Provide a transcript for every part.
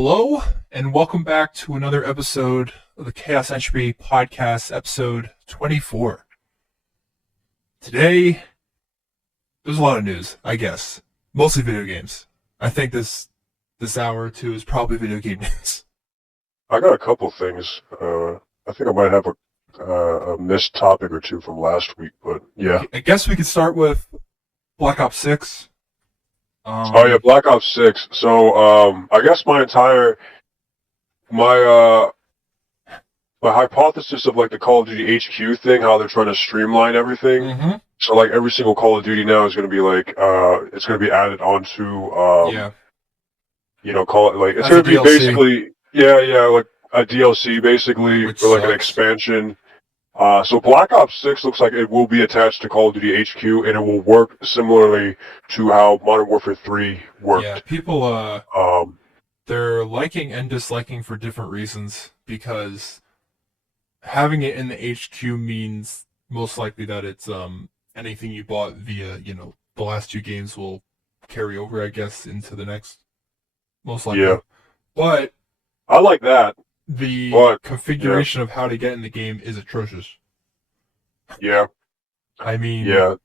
Hello, and welcome back to another episode of the Chaos Entropy podcast, episode 24. Today, there's a lot of news, I guess. Mostly video games. I think this hour or two is probably video game news. I got a couple things. I think I might have a missed topic or two from last week, but yeah. I guess we could start with Black Ops 6. Oh yeah, Black Ops 6. So, I guess my hypothesis of like the Call of Duty HQ thing, how they're trying to streamline everything. Mm-hmm. So like every single Call of Duty now is going to be like, it's going to be added onto, call it like, it's going to be DLC. basically, like a DLC basically, Which or like an sucks. expansion. So Black Ops 6 looks like it will be attached to Call of Duty HQ, and it will work similarly to how Modern Warfare 3 worked. Yeah, people, they're liking and disliking for different reasons, because having it in the HQ means most likely that it's anything you bought via, the last two games will carry over, I guess, into the next, most likely. Yeah. But I like that. the configuration of how to get in the game is atrocious. Yeah. I mean, Yeah.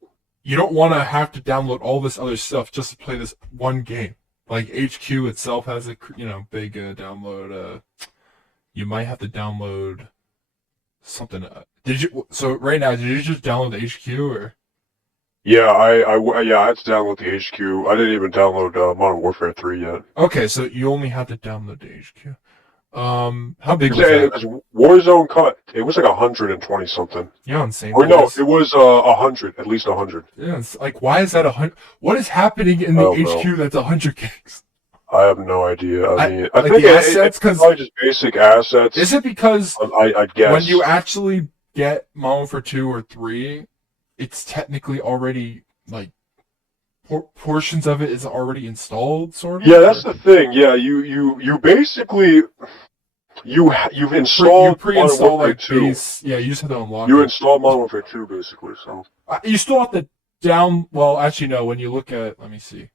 you don't want to have to download all this other stuff just to play this one game. Like HQ itself has a big download. You might have to download something. So right now, did you just download the HQ or? Yeah, I had to download the HQ. I didn't even download Modern Warfare 3 yet. Okay, so you only have to download the HQ. How big was It that? was Warzone cut. It was like 120 something. Yeah, insane. Or no, it was 100, at least 100. Yeah, it's like, why is that 100? What is happening in the HQ that's 100 gigs? I have no idea. I mean, I like think the assets, it's probably just basic assets. Is it because I guess when you actually get Modern Warfare 2 or 3, it's technically already, like, portions of it is already installed, sort of? Yeah, that's the thing. Yeah, you basically you've installed You pre-install, Modern Warfare like, 2. base. Yeah, you just have to unlock You it. installed Modern Warfare 2 basically. So You still have to well, actually, no, when you look at, let me see.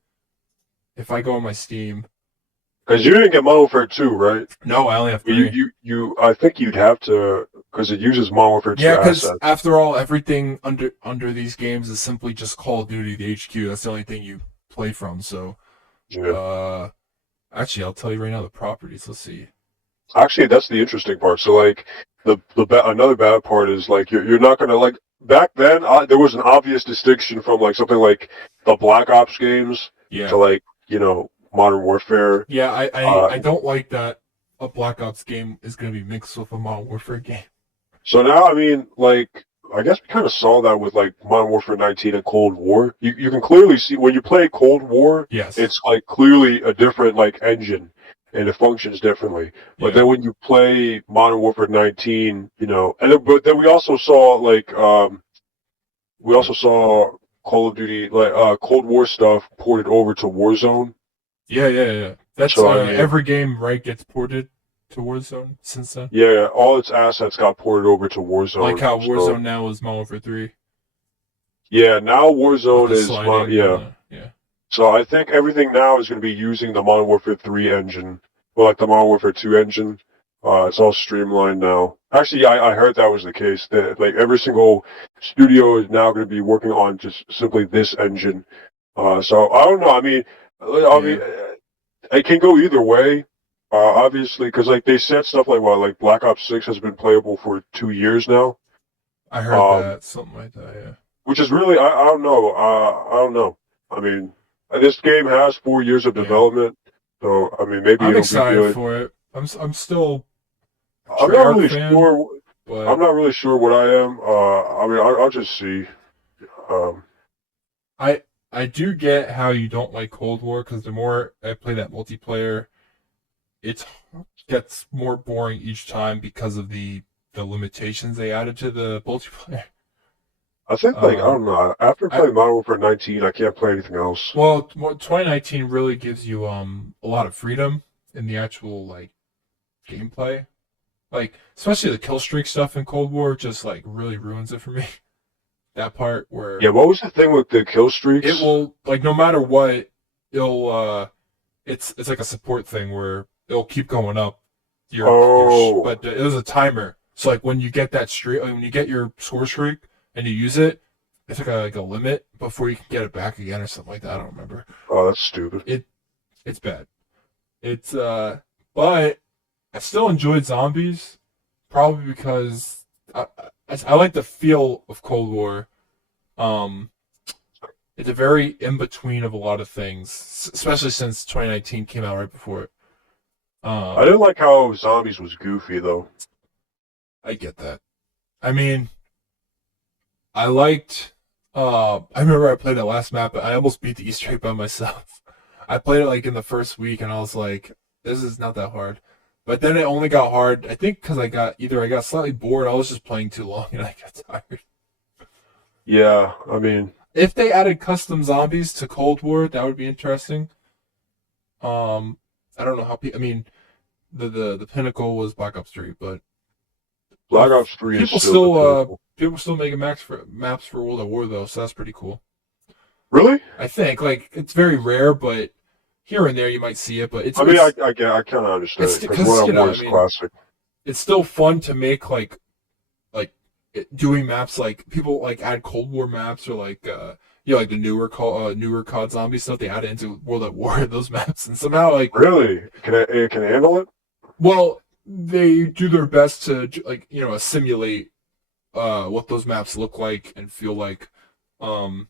If I go on my Steam. because you didn't get Modern Warfare 2, right? No, I only have 3. I think you'd have to, because it uses Modern Warfare 2 Yeah, because assets. after all, everything under these games is simply just Call of Duty, the HQ. That's the only thing you play from. So, Yeah. actually, I'll tell you right now the properties. Let's see. Actually, that's the interesting part. So, like, another bad part is, like, you're not going to, like, back then, there was an obvious distinction from, like, something like the Black Ops games Yeah. to, like, Modern Warfare. Yeah, I don't like that a Black Ops game is going to be mixed with a Modern Warfare game. So now, I mean, like, I guess we kind of saw that with, like, Modern Warfare 19 and Cold War. You can clearly see, when you play Cold War, Yes. it's, like, clearly a different, like, engine. And it functions differently. But then when you play Modern Warfare 19, but then we also saw Call of Duty, like Cold War stuff ported over to Warzone. Yeah. That's So, I mean, every game, right, gets ported to Warzone since then. Yeah, all its assets got ported over to Warzone. Like how So, Warzone now is Modern Warfare 3. yeah, now Warzone With the is sliding, yeah. So I think everything now is going to be using the Modern Warfare 3 engine, or like the Modern Warfare 2 engine. It's all streamlined now. Actually, I heard that was the case. That like every single studio is now going to be working on just simply this engine. So I don't know. I mean, it can go either way. Obviously, because like they said stuff like Black Ops 6 has been playable for 2 years now. I heard that, something like that. Yeah. Which is really I don't know. I don't know. I mean, this game has 4 years of development, so I mean maybe I'm it'll excited be good. for it. I'm still. I'm not really fan, sure. But I'm not really sure what I am. I mean, I'll just see. I do get how you don't like Cold War, because the more I play that multiplayer, it gets more boring each time because of the limitations they added to the multiplayer. I think I don't know. After playing Modern Warfare 19, I can't play anything else. Well, 2019 really gives you a lot of freedom in the actual like gameplay. Like, especially the kill streak stuff in Cold War just like really ruins it for me. That part where Yeah, what was the thing with the kill streaks? it will, like, no matter what, it'll it's like a support thing where it'll keep going up. Oh. But it was a timer. So like when you get that streak, when you get your score streak and you use it, it's like a limit before you can get it back again or something like that. I don't remember. Oh, that's stupid. It's bad. It's but I still enjoyed zombies, probably because I like the feel of Cold War. Um, it's a very in between of a lot of things, especially since 2019 came out right before it. I didn't like how zombies was goofy though. I get that. I mean, I liked. I remember I played that last map, but I almost beat the Easter egg by myself. I played it like in the first week, and I was like, "This is not that hard." But then it only got hard. I think because I got slightly bored. I was just playing too long, and I got tired. Yeah, I mean, If they added custom zombies to Cold War, that would be interesting. I don't know how. I mean, the pinnacle was Black Ops 3, but Black Ops 3 is people still the still pinnacle. people still making maps for World at War though, so that's pretty cool. Really? I think like it's very rare, but here and there you might see it. But I mean, I kind of understand it's it because because World you at know War I is mean classic. it's still fun to make like doing maps like people like add Cold War maps or like like the newer COD zombie stuff they add it into World at War those maps and somehow like Really? It can handle it? well they do their best to like simulate what those maps look like and feel like um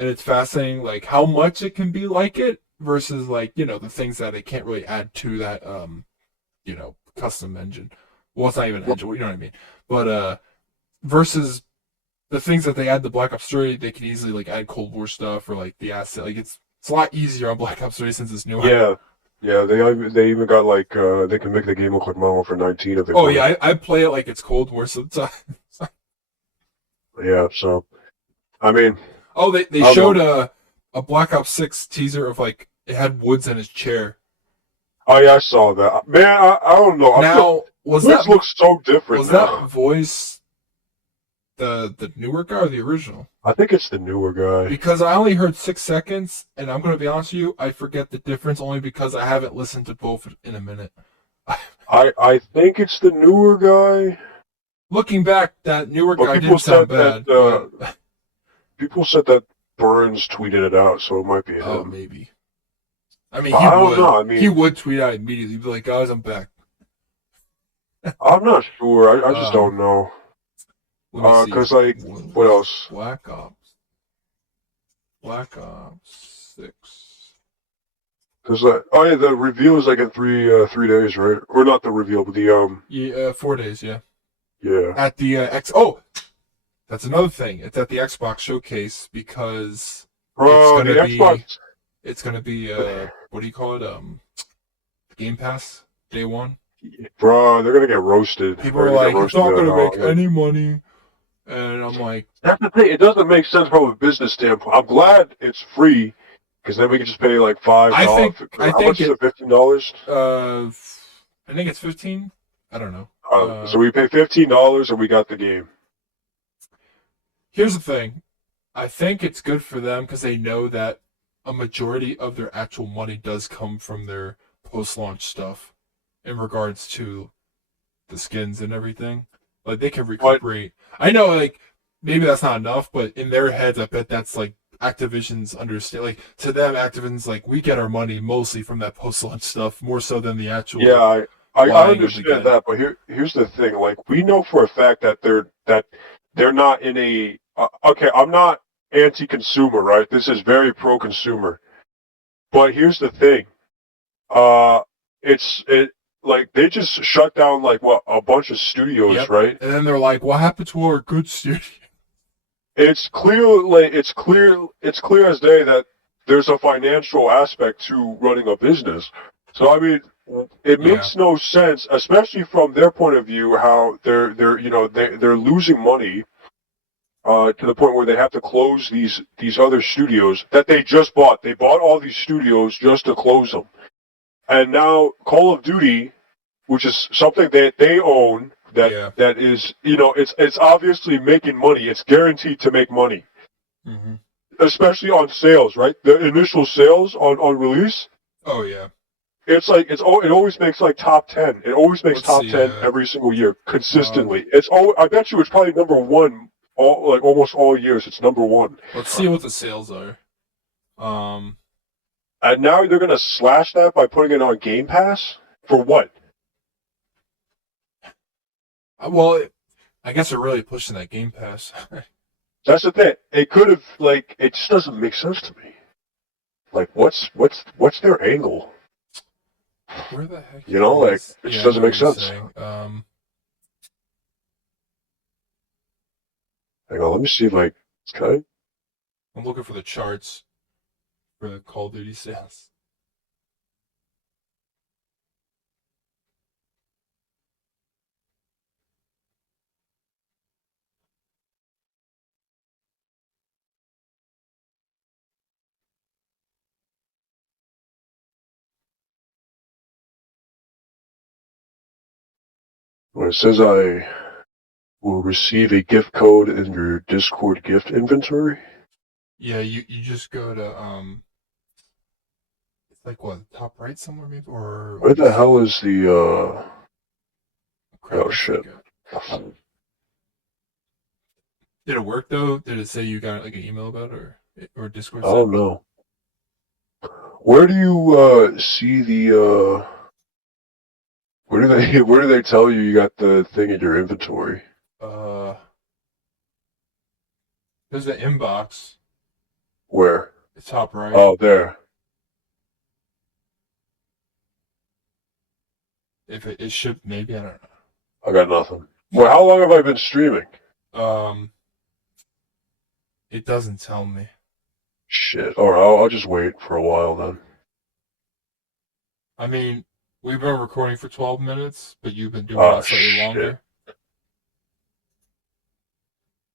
and it's fascinating like how much it can be like it versus like the things that it can't really add to that custom engine. Well, it's not even an engine, you know what I mean. But versus the things that they add to Black Ops 3, they can easily like add Cold War stuff or like the asset. Like it's a lot easier on Black Ops 3 since it's newer. Yeah. Yeah, they even got like they can make the game look like Modern Warfare 19 if they Oh want. yeah, I play it like it's Cold War sometimes. Yeah, so I mean, Oh, they I don't showed know. a Black Ops 6 teaser of like it had Woods in his chair. Oh yeah, I saw that. Man, I don't know. I feel Now this looks so different was that now. voice the newer guy or the original? I think it's the newer guy. Because I only heard 6 seconds, and I'm gonna be honest with you, I forget the difference only because I haven't listened to both in a minute. I think it's the newer guy. Looking back, that newer But guy people didn't sound said that bad. But people said that Burns tweeted it out, so it might be oh, him. maybe. I mean, I don't know. I mean, he would tweet out immediately, be like, "Guys, I'm back." I'm not sure. I just Um, don't know. Let me see. Cause like, what else? Black Ops 6. Cause oh yeah, the reveal is like in 3 days, right? Or not the reveal, but the Yeah, 4 days. Yeah, yeah. at the X. Oh, that's another thing. It's at the Xbox showcase because Bro, the Xbox. it's gonna be what do you call it? Game Pass day one. Bro, they're gonna get roasted. People are like, it's not gonna make any money, and I'm like, that's the thing. It doesn't make sense from a business standpoint. I'm glad it's free, because then we can just pay like $5. I How think much is it? $15? I think it's 15. I don't know. So we pay $15 and we got the game. Here's the thing. I think it's good for them because they know that a majority of their actual money does come from their post-launch stuff in regards to the skins and everything. Like they can recuperate. I know, like maybe that's not enough, but in their heads, I bet that's like Activision's understand. Like to them, Activision's like we get our money mostly from that post-launch stuff more so than the actual. Yeah, I buying of the understand game. that, but here's the thing. Like we know for a fact that they're not in a. Okay, I'm not anti-consumer, right? This is very pro-consumer. But here's the thing. It like they just shut down like what a bunch of studios, Yep. right? And then they're like, "What happened to our good studio?" It's clear as day that there's a financial aspect to running a business. So I mean, it makes no sense, especially from their point of view, how they're losing money to the point where they have to close these other studios that they just bought. They bought all these studios just to close them, and now Call of Duty, which is something that they own. That is, it's obviously making money. It's guaranteed to make money, especially on sales, right? The initial sales on release. Oh yeah. It's like it always makes like top 10. It always makes Let's top see. 10 every single year Um, consistently. I bet you it's probably number one almost all years. It's number one. let's see what the sales are. And now they're gonna slash that by putting it on Game Pass for what? Well, I guess they're really pushing that Game Pass. That's the thing. It could have like it just doesn't make sense to me. Like what's their angle? Where the heck? You know, like is... it just Yeah, I know doesn't what make you're sense. saying. Hang on, let me see if like okay. I'm looking for the charts for the Call of Duty sales. When it says I will receive a gift code in your Discord gift inventory. Yeah, you just go to it's like what, top right somewhere maybe, or Where let me the see. hell is the Crap, oh I shit. forget. Did it work though? Did it say you got like an email about it, or Discord I said? don't know. Where do you see the where do they tell you got the thing in your inventory? Uh, there's the inbox, Where? the top right. Oh, there. If it should, maybe, I don't I got nothing. Well, how long have I been streaming? know. It doesn't tell me. Shit. All right, I'll just wait for a while then. I mean, we've been recording for 12 minutes, but you've been doing Ah, it slightly shit. longer.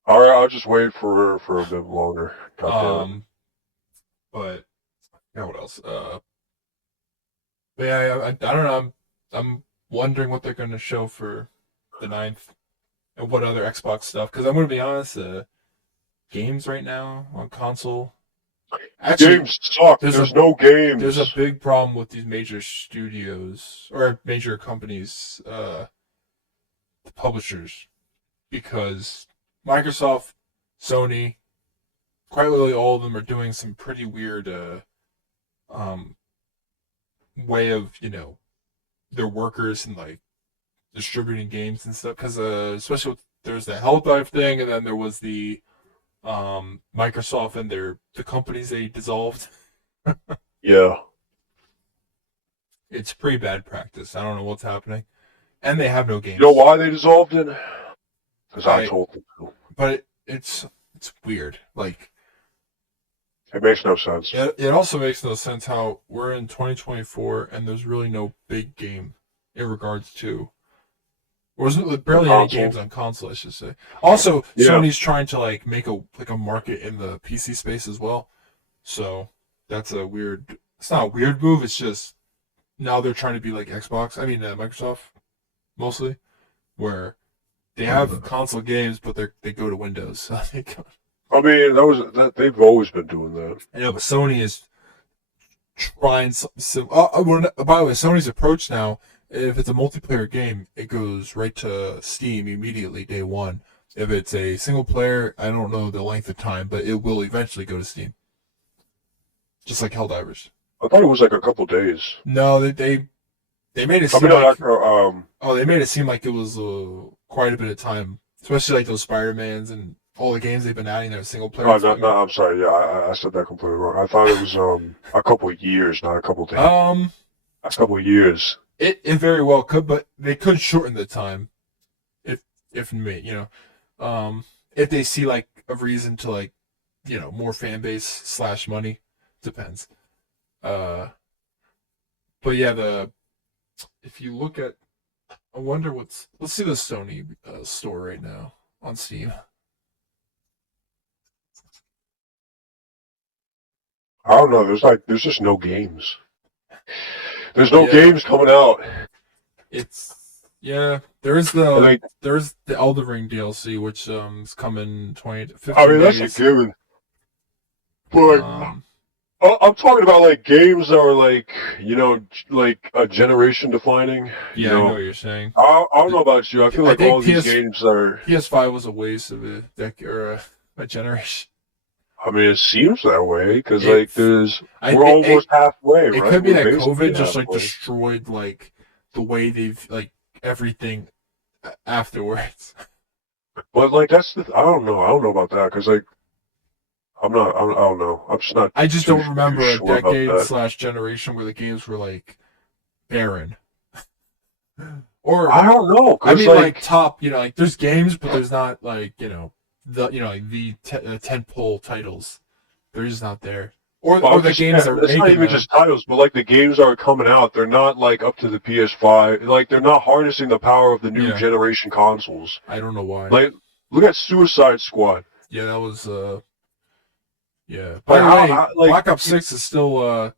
All right, I'll just wait for a bit longer. God damn it. But yeah, what else? But yeah, I don't know. I'm wondering what they're going to show for the 9th and what other Xbox stuff. Because I'm going to be honest, games right now on console. Actually, Games suck. There's no games. there's a big problem with these major studios or major companies, the publishers, because Microsoft, Sony, quite literally all of them are doing some pretty weird um, way of their workers and like distributing games and stuff. Because especially there's the Hell Dive thing, and then there was the Microsoft and the companies they dissolved. Yeah. It's pretty bad practice. I don't know what's happening, and they have no You know games. why they dissolved it? Because I I told them to. but it's weird. Like It makes no sense. it also makes no sense how we're in 2024 and there's really no big game in regards to, or there's barely any Console. games on console, I should say. Also, Yeah. Sony's trying to like make a market in the PC space as well. So that's a weird. It's not a weird move. It's just now they're trying to be like Xbox. I mean Microsoft mostly, where they have console games, but they go to Windows. I mean, they've always been doing that. I know, but Sony is trying some. By the way, Sony's approach now, if it's a multiplayer game, it goes right to Steam immediately, day one. If it's a single player, I don't know the length of time, but it will eventually go to Steam. Just like Helldivers. I thought it was like a couple days. No, they made it I seem mean, like like, they made it seem like it was quite a bit of time, especially like those Spider-Mans and all the games they've been adding there single player. oh, no, I'm sorry. Yeah, I said that completely wrong. I thought it was a couple of years, not a couple of days. A couple of years. It very well could, but they could shorten the time, if if they see like a reason to like, more fan base slash money, depends. Uh, but yeah, if you look at, I wonder let's see the Sony store right now on Steam. I don't know. There's just no games. There's no Yeah. games coming out. There's Like, there's the Elden Ring DLC, which is coming 20 to 15 I mean, days. that's a given. But Um, I'm talking about like games that are like, like a generation defining. Yeah, I know what you're saying. I don't know about you. I feel I like all think these games are. PS5 was a waste of a decade or a generation. I mean, it seems that way because like It's we're almost halfway, it right? could be We're that basically COVID just like halfway. destroyed like the way they've like everything afterwards. But like I don't know. I don't know about that because like I don't know. I'm just not I just too don't too remember a sure about decade that. slash generation where the games were like barren. Or I don't know I because mean like like top, like there's games, but there's not like like the tentpole titles. They're just not there. well, Or I'm the just games yeah, that are it's not making even them. just titles, but like the games that are coming out, they're not like up to the PS5. Like they're not harnessing the power of the new Yeah, generation consoles. I don't know why. Like look at Suicide Squad. Yeah, that was yeah. By Like the way, how like Black Ops 6 is still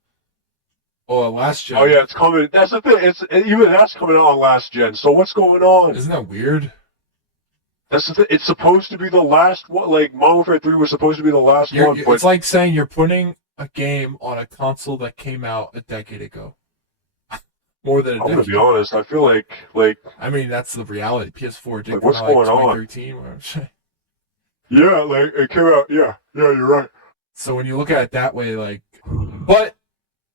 last oh gen. yeah, it's coming. That's the thing. Even that's coming out on last gen. So what's going on? Isn't that weird? That's the thing. It's supposed to be the last one. Like Modern Warfare 3 was supposed to be the last one, but It's like saying you're putting a game on a console that came out a decade ago. More than a I'm gonna be decade. honest. I feel like I mean, that's the reality. PS4 did come what's out like going on? 2013. Yeah, like it came out. Yeah, yeah, you're right. So when you look at it that way, like, but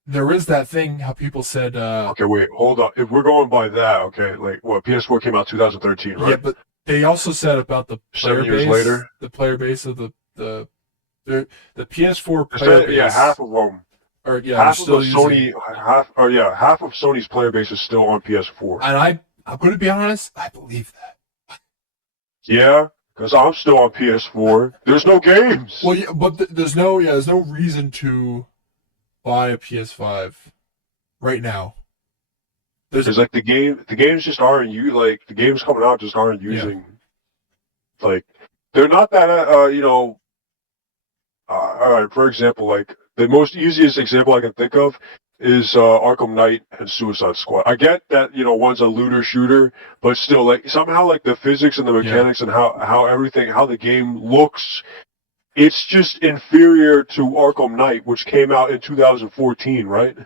there is that thing how people said, Okay, wait, hold on. If we're going by that, okay, like what PS4 came out 2013, yeah, right? but they also said about the player 7 years base, later. the player base of the PS4 They player said, yeah, half base, of them, or yeah, they're half of the still using. Sony, half of Sony's player base is still on PS4. And I'm going to be honest, I believe that. Yeah, because I'm still on PS4. There's no games. Well, yeah, but there's no reason to buy a PS5 right now. Because like the games just aren't like the games coming out just aren't Yeah, using like they're not that all right. For example, like the most easiest example I can think of is Arkham Knight and Suicide Squad. I get that one's a looter shooter, but still like somehow like the physics and the yeah, mechanics and how the game looks, it's just inferior to Arkham Knight, which came out in 2014, right?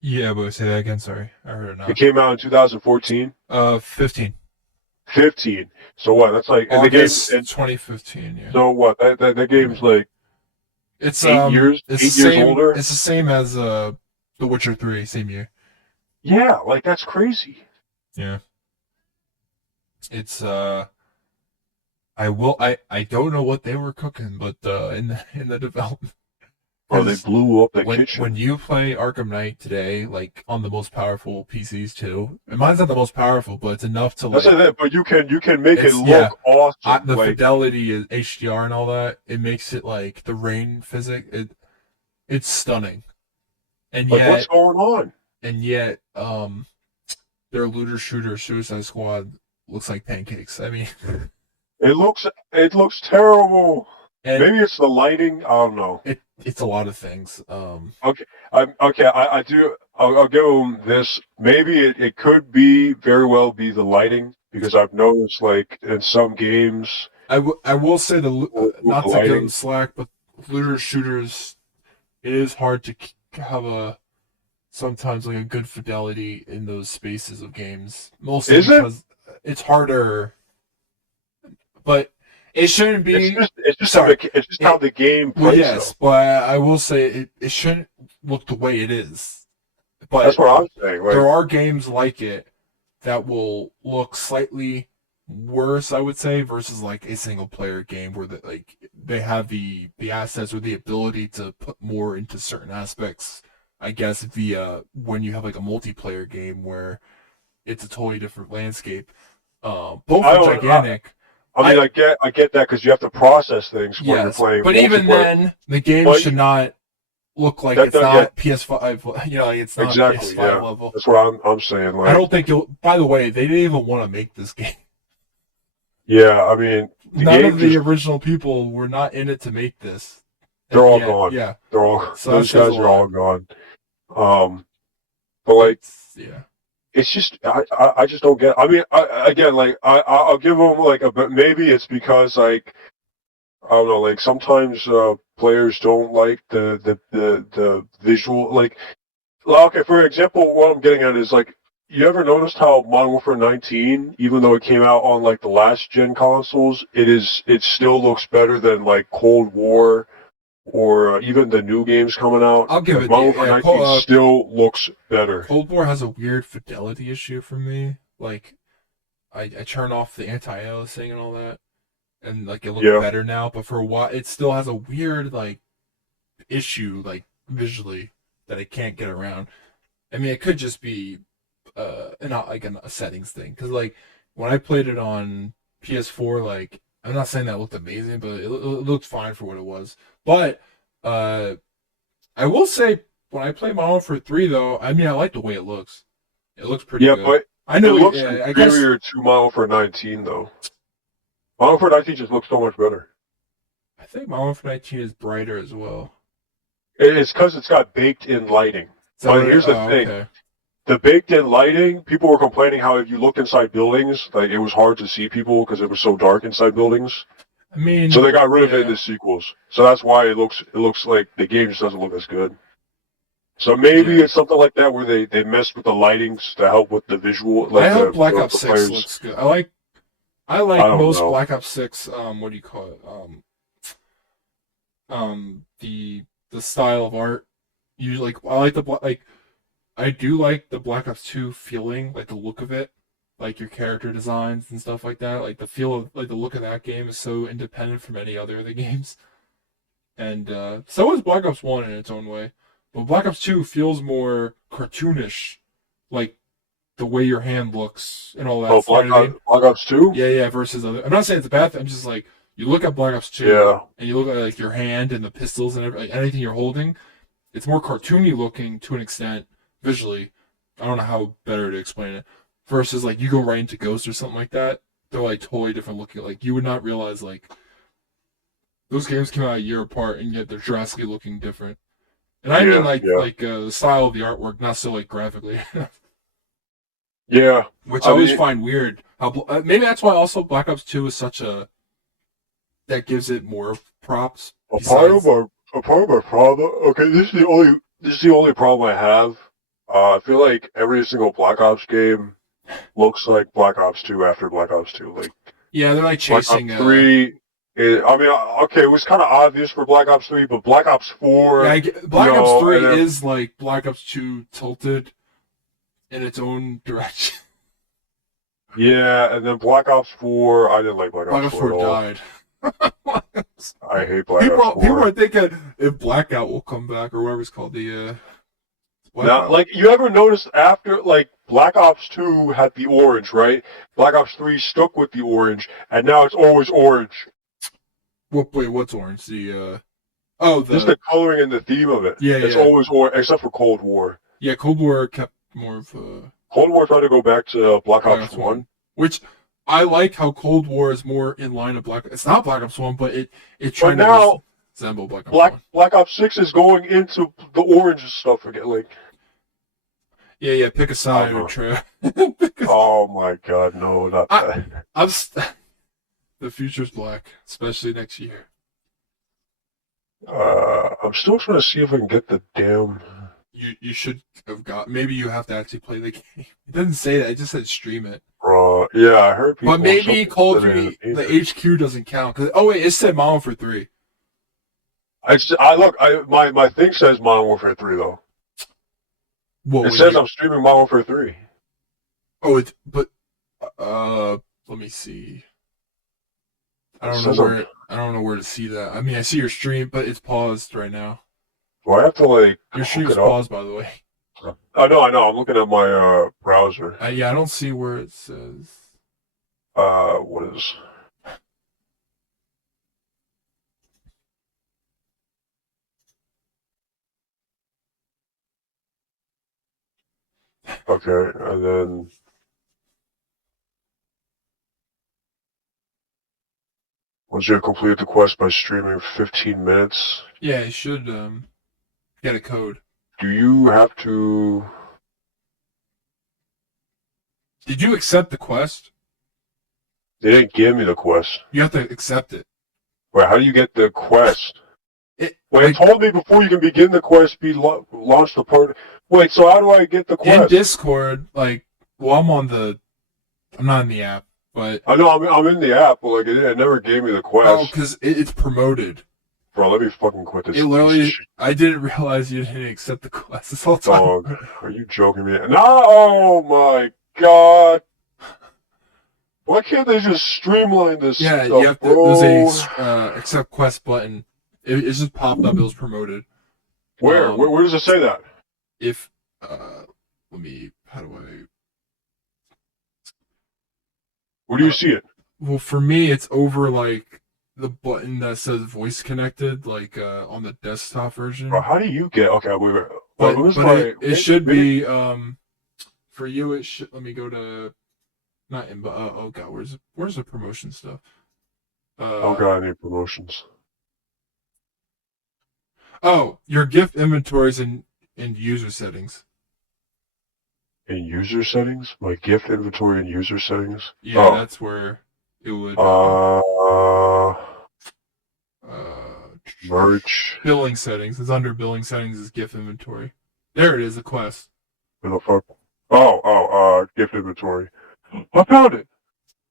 yeah. But say that again. Sorry, I heard it It now. came out in 2014. 15 15. So what? That's like, and the game, August and 2015. Yeah. so what? That game's like It's 8 years, it's the 8 years same. older. It's the same as The Witcher 3, same year. Yeah, like that's crazy. Yeah. It's I don't know what they were cooking, but in the development, Bro, they blew up the when kitchen. you play Arkham Knight today, like on the most powerful PCs too, and mine's not the most powerful, but it's enough to That's like it. But you can make it it's yeah. look awesome. The Like, fidelity is HDR and all that. It makes it like the rain physics. It's stunning, and what's yet going on? their looter shooter Suicide Squad looks like pancakes. I mean, It looks terrible. and Maybe it's the lighting. I don't know. it's a lot of things. Okay, I do. I'll give them this. Maybe it could be very well be the lighting because I've noticed like in some games I will say with not the to give them lighting. slack, but looter shooters, it is hard to have a sometimes like a good fidelity in those spaces of games. Mostly Is it? because it's harder, but it shouldn't be. It's just Sorry, how the game well, plays yes, though. but I will say it shouldn't look the way it is. That's But what I'm saying. Like, there are games like it that will look slightly worse, I would say, versus like a single player game where they have the assets or the ability to put more into certain aspects. I guess via when you have like a multiplayer game where it's a totally different landscape. Both I are don't. gigantic. I mean, I I get that because you have to process things when you're Yes, playing but even multiplayer. then, the game But should not look like that, it's yeah, not PS5. Like it's not exactly. PS5 Yeah, level. that's what I'm saying. I Like, don't think you'll. By the way, they didn't even want to make this game. yeah. I mean, the None game of the just original people were not in it to make this. they're And all yet, gone. yeah. They're all So that those says a guys are all lot. gone. But like, Yeah. it's just I just don't get. I mean, again, like I'll give them like a, but maybe it's because like I don't know, like sometimes players don't like the visual. Like, well, okay, for example, what I'm getting at is like, you ever noticed how Modern Warfare 19, even though it came out on like the last gen consoles, it still looks better than like Cold War or even the new games coming out. I'll give Like it Modern Warfare 19 still looks better. Cold War has a weird fidelity issue for me. Like, I turn off the anti-aliasing and all that, and like it looks Yeah. better now. But for a while, it still has a weird like issue, like visually, that I can't get around. I mean, it could just be a settings thing, because like when I played it on PS4, like I'm not saying that looked amazing, but it looked fine for what it was. But uh, I will say when I play Modern Warfare 3, though, I mean I like the way it looks. It looks pretty Yeah, good. but I know it looks I guess inferior to Modern Warfare 19 though. Modern Warfare 19 just looks so much better. I think Modern Warfare 19 is brighter as well. It's because it's got baked-in lighting. But here's the thing. Okay. The baked-in lighting, people were complaining how if you looked inside buildings, like it was hard to see people because it was so dark inside buildings. I mean, So they got rid of it in the sequels. So that's why it looks like the game just doesn't look as good. So maybe it's something like that where they messed with the lightings to help with the visual. Like I hope Black Ops 6 players. looks good. I like most Black Ops 6. What do you call it? The style of art. Usually, I like I do like the Black Ops 2 feeling, like the look of it, like your character designs and stuff like that. Like the feel of like the look of that game is so independent from any other of the games. And so is Black Ops 1 in its own way. But Black Ops 2 feels more cartoonish, like the way your hand looks and all that. Oh, Black Ops 2? Yeah, versus other. I'm not saying it's a bad thing. I'm just like, you look at Black Ops 2, and you look at like your hand and the pistols and anything you're holding, it's more cartoony looking to an extent visually. I don't know how better to explain it. Versus like you go right into Ghost or something like that, they're like totally different looking. Like you would not realize like those games came out a year apart and yet they're drastically looking different. And I mean like the style of the artwork, not so like graphically. Yeah, which I always find weird. How maybe that's why also Black Ops 2 is such a that gives it more props. A part of my problem. Okay, this is the only problem I have. I feel like every single Black Ops game looks like Black Ops 2 after Black Ops 2. Like yeah, they're like chasing Black Ops 3. I mean, okay, it was kind of obvious for Black Ops 3, but Black Ops 4. Yeah, Black Ops 3 is like Black Ops 2 tilted in its own direction. Yeah, and then Black Ops 4. I didn't like Black Ops 4 at all. Died. I hate Black Ops 4. People are thinking if Blackout will come back or whatever it's called. Now, like, you ever notice after, like, Black Ops 2 had the orange, right? Black Ops 3 stuck with the orange, and now it's always orange. Wait, what's orange? Just the coloring and the theme of it. Yeah, it's always orange, except for Cold War. Yeah, Cold War kept more of Cold War tried to go back to Black Ops 1. Which, I like how Cold War is more in line of it's not Black Ops 1, but it's trying to resemble Black Ops 1. Black Ops 6 is going into the orange stuff again, like... Yeah, pick a side or try. Oh my god, no, not that. The future's black, especially next year. I'm still trying to see if I can get the damn... You should have got... Maybe you have to actually play the game. It doesn't say that, it just said stream it. Yeah, I heard people... But maybe Call of Duty, the HQ doesn't count. Oh wait, it said Modern Warfare 3. My thing says Modern Warfare 3 though. It says I'm streaming Modern Warfare 3. Oh, let me see. I don't know where to see that. I mean, I see your stream, but it's paused right now. Do I have to like? Your stream's paused, by the way. I know. I'm looking at my browser. Yeah, I don't see where it says. What is? Okay, and then once you have completed the quest by streaming 15 minutes. Yeah, you should get a code. Do you have to? Did you accept the quest? They didn't give me the quest. You have to accept it. Wait, how do you get the quest? Well, it told me before you can begin the quest, launch the part. Wait, so how do I get the quest? In Discord, like, well, I'm not in the app, but I know I'm in the app, but like it never gave me the quest. oh, because it's promoted. Bro, let me fucking quit this. It literally, I didn't realize you didn't accept the quest this whole time. Dog, are you joking me? No, oh my god. Why can't they just streamline this Yeah, stuff, you have to, bro? there's a accept quest button. It just popped up. It was promoted. Where does it say that? If let me. How do I? Where do you see it? Well, for me, it's over like the button that says voice connected, like on the desktop version. Bro, how do you get? Okay, wait. But it should be for you. It should. Let me go to not in. Oh god, where's the promotion stuff? Oh god, I need promotions. Oh, your gift inventories in user settings. In user settings? My gift inventory in user settings? Yeah, that's where it would. Merch. Billing settings. It's under billing settings is gift inventory. There it is, the quest. Where the fuck? Gift inventory. I found it!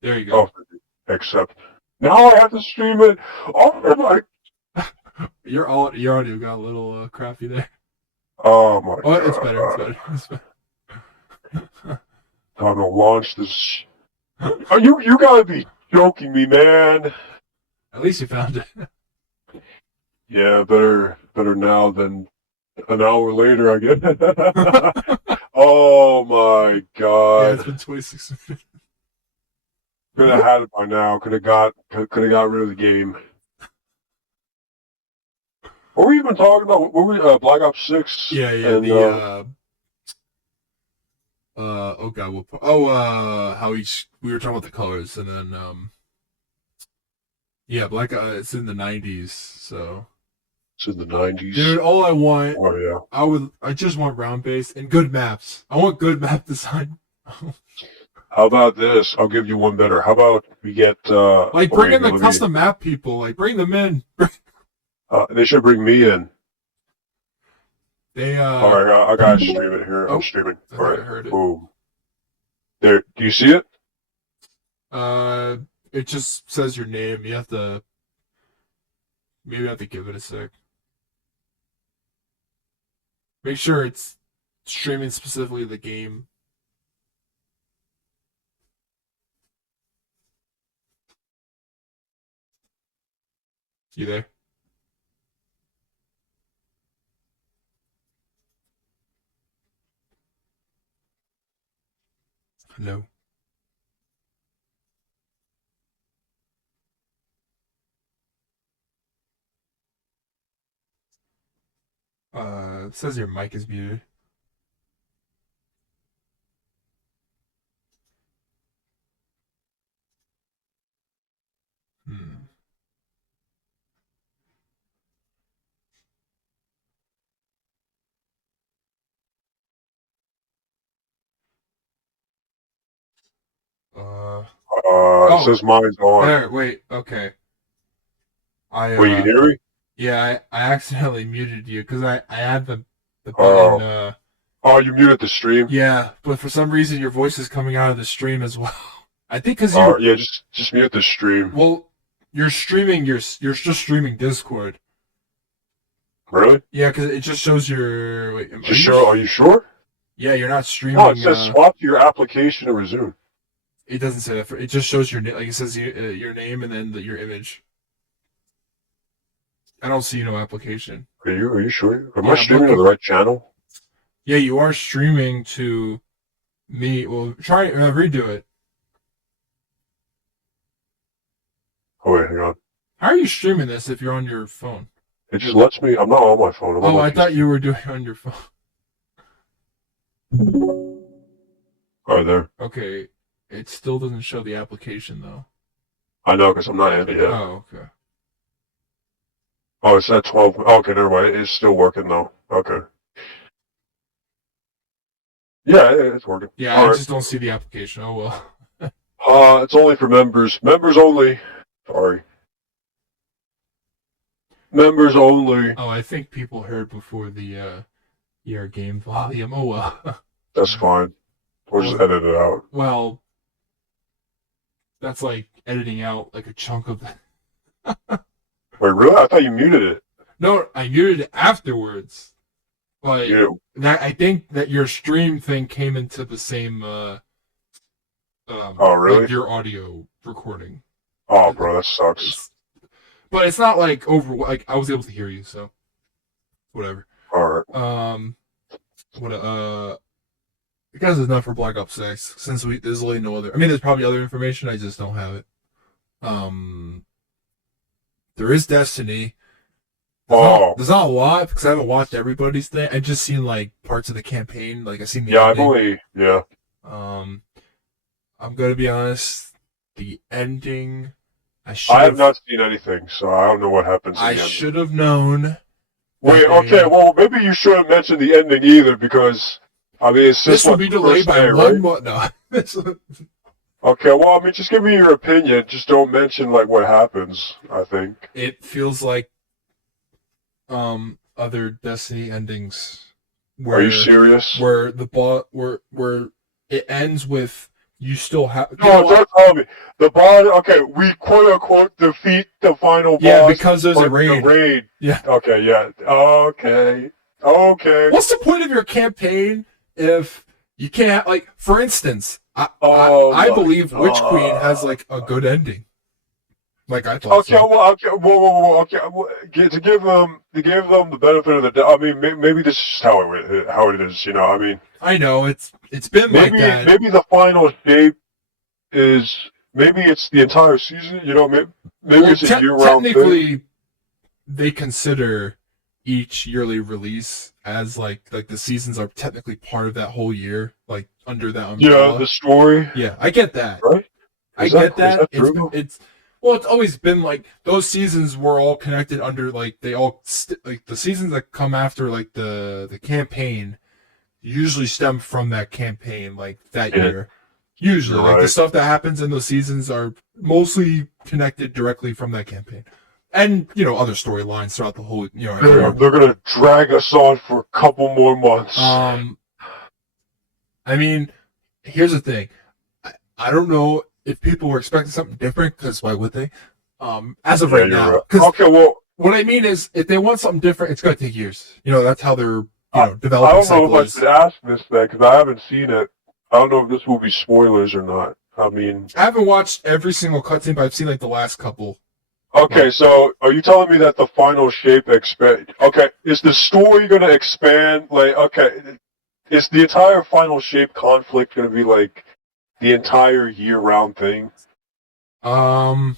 There you go. Oh, accept. Now I have to stream it. Oh my. Your audio got a little crappy there. Oh my god. It's better. Time to launch this. You gotta be joking me, man. At least you found it. Yeah, better now than an hour later, I guess. Oh my god. Yeah, it's been 26 minutes. Could have had it by now. Could have got rid of the game. What were we even talking about? What were we, Black Ops 6? Yeah, and, oh god, how we were talking about the colors, and then yeah, it's in the 90s, so it's in the 90s. Dude, all I want, oh yeah, I just want round base and good maps. I want good map design. How about this? I'll give you one better. How about we get like bring in the custom map people, like bring them in. They should bring me in. They all right, I gotta stream it here. I'm streaming. All right, I heard it. Boom. There, do you see it? It just says your name. You have to maybe I have to give it a sec. Make sure it's streaming specifically the game. You there? No. It says your mic is muted. It says mine's on. There, wait, okay. Wait, you can hear me? Yeah, I accidentally muted you because I had the button. Oh, you muted the stream? Yeah, but for some reason your voice is coming out of the stream as well. I think because you. Yeah, just mute the stream. Well, you're streaming. You're just streaming Discord. Really? Yeah, because it just shows your. Wait, are you sure? Yeah, you're not streaming. No, it says swap to your application to resume. It doesn't say that. It just shows your like it says your name and then your image. I don't see no application. Are you sure? Am I streaming to the right channel? Yeah, you are streaming to me. Well, try redo it. Oh wait, hang on. How are you streaming this if you're on your phone? It just lets me. I'm not on my phone. I thought you were doing it on your phone. Oh, there. Okay, it still doesn't show the application though. I know because I'm not in it yet. Oh, okay. Oh, it's at 12. Okay, never mind. It's still working though. Okay. Yeah, it's working. Yeah, I just don't see the application. Oh well. It's only for members. Members only. Sorry. members only. Oh, I think people heard before the your game volume. Oh well. That's fine. We'll just edit it out. Well, that's like editing out like a chunk of the. Wait, really? I thought you muted it. No, I muted it afterwards. But You. I think that your stream thing came into the same Oh, really? like your audio recording. Oh, bro, that sucks. But it's not like over. Like I was able to hear you, so whatever. All right. What I guess it's enough for Black Ops 6 since there's really no other. I mean, there's probably other information. I just don't have it. There is Destiny. There's not a lot because I haven't watched everybody's thing. I've just seen like parts of the campaign. Like I've seen the ending. I'm gonna be honest. The ending, I have not seen anything, so I don't know what happens. I should have known. Wait, okay, well maybe you shouldn't mention the ending either because I mean it's just this will be delayed by 1 month. No. Okay, well I mean just give me your opinion. Just don't mention like what happens. I think it feels like other Destiny endings. Are you serious? Where where it ends with. You still have. No, don't tell me. The boss. Okay, we quote unquote defeat the final boss. Yeah, because there's a raid. Yeah. Okay. Yeah. Okay. What's the point of your campaign if you can't like? For instance, I believe Witch Queen has like a good ending. Like I thought. Okay. So. Well. Okay. Whoa. Okay. To give them the benefit of the doubt. I mean, maybe this is just how it is. You know. I mean. I know it's been like that. Maybe the final shape is maybe it's the entire season. You know, maybe it's a year-round thing. Technically, they consider each yearly release as like the seasons are technically part of that whole year, like under that umbrella. Yeah, the story. Yeah, I get that. Right? I get that. It's always been like those seasons were all connected under like they all like the seasons that come after like the campaign. Usually stem from that campaign, like that year. Usually, like the stuff that happens in those seasons are mostly connected directly from that campaign, and other storylines throughout the whole. They're gonna drag us on for a couple more months. I mean, here's the thing. I don't know if people were expecting something different because why would they? As of right now, okay. Well, what I mean is, if they want something different, it's gonna take years. That's how they're. Developing I don't know if I should ask this thing because I haven't seen it. I don't know if this will be spoilers or not. I mean, I haven't watched every single cutscene, but I've seen like the last couple. Okay, so are you telling me that the final shape expand? Okay, is the story going to expand? Like, okay, is the entire final shape conflict going to be like the entire year-round thing? I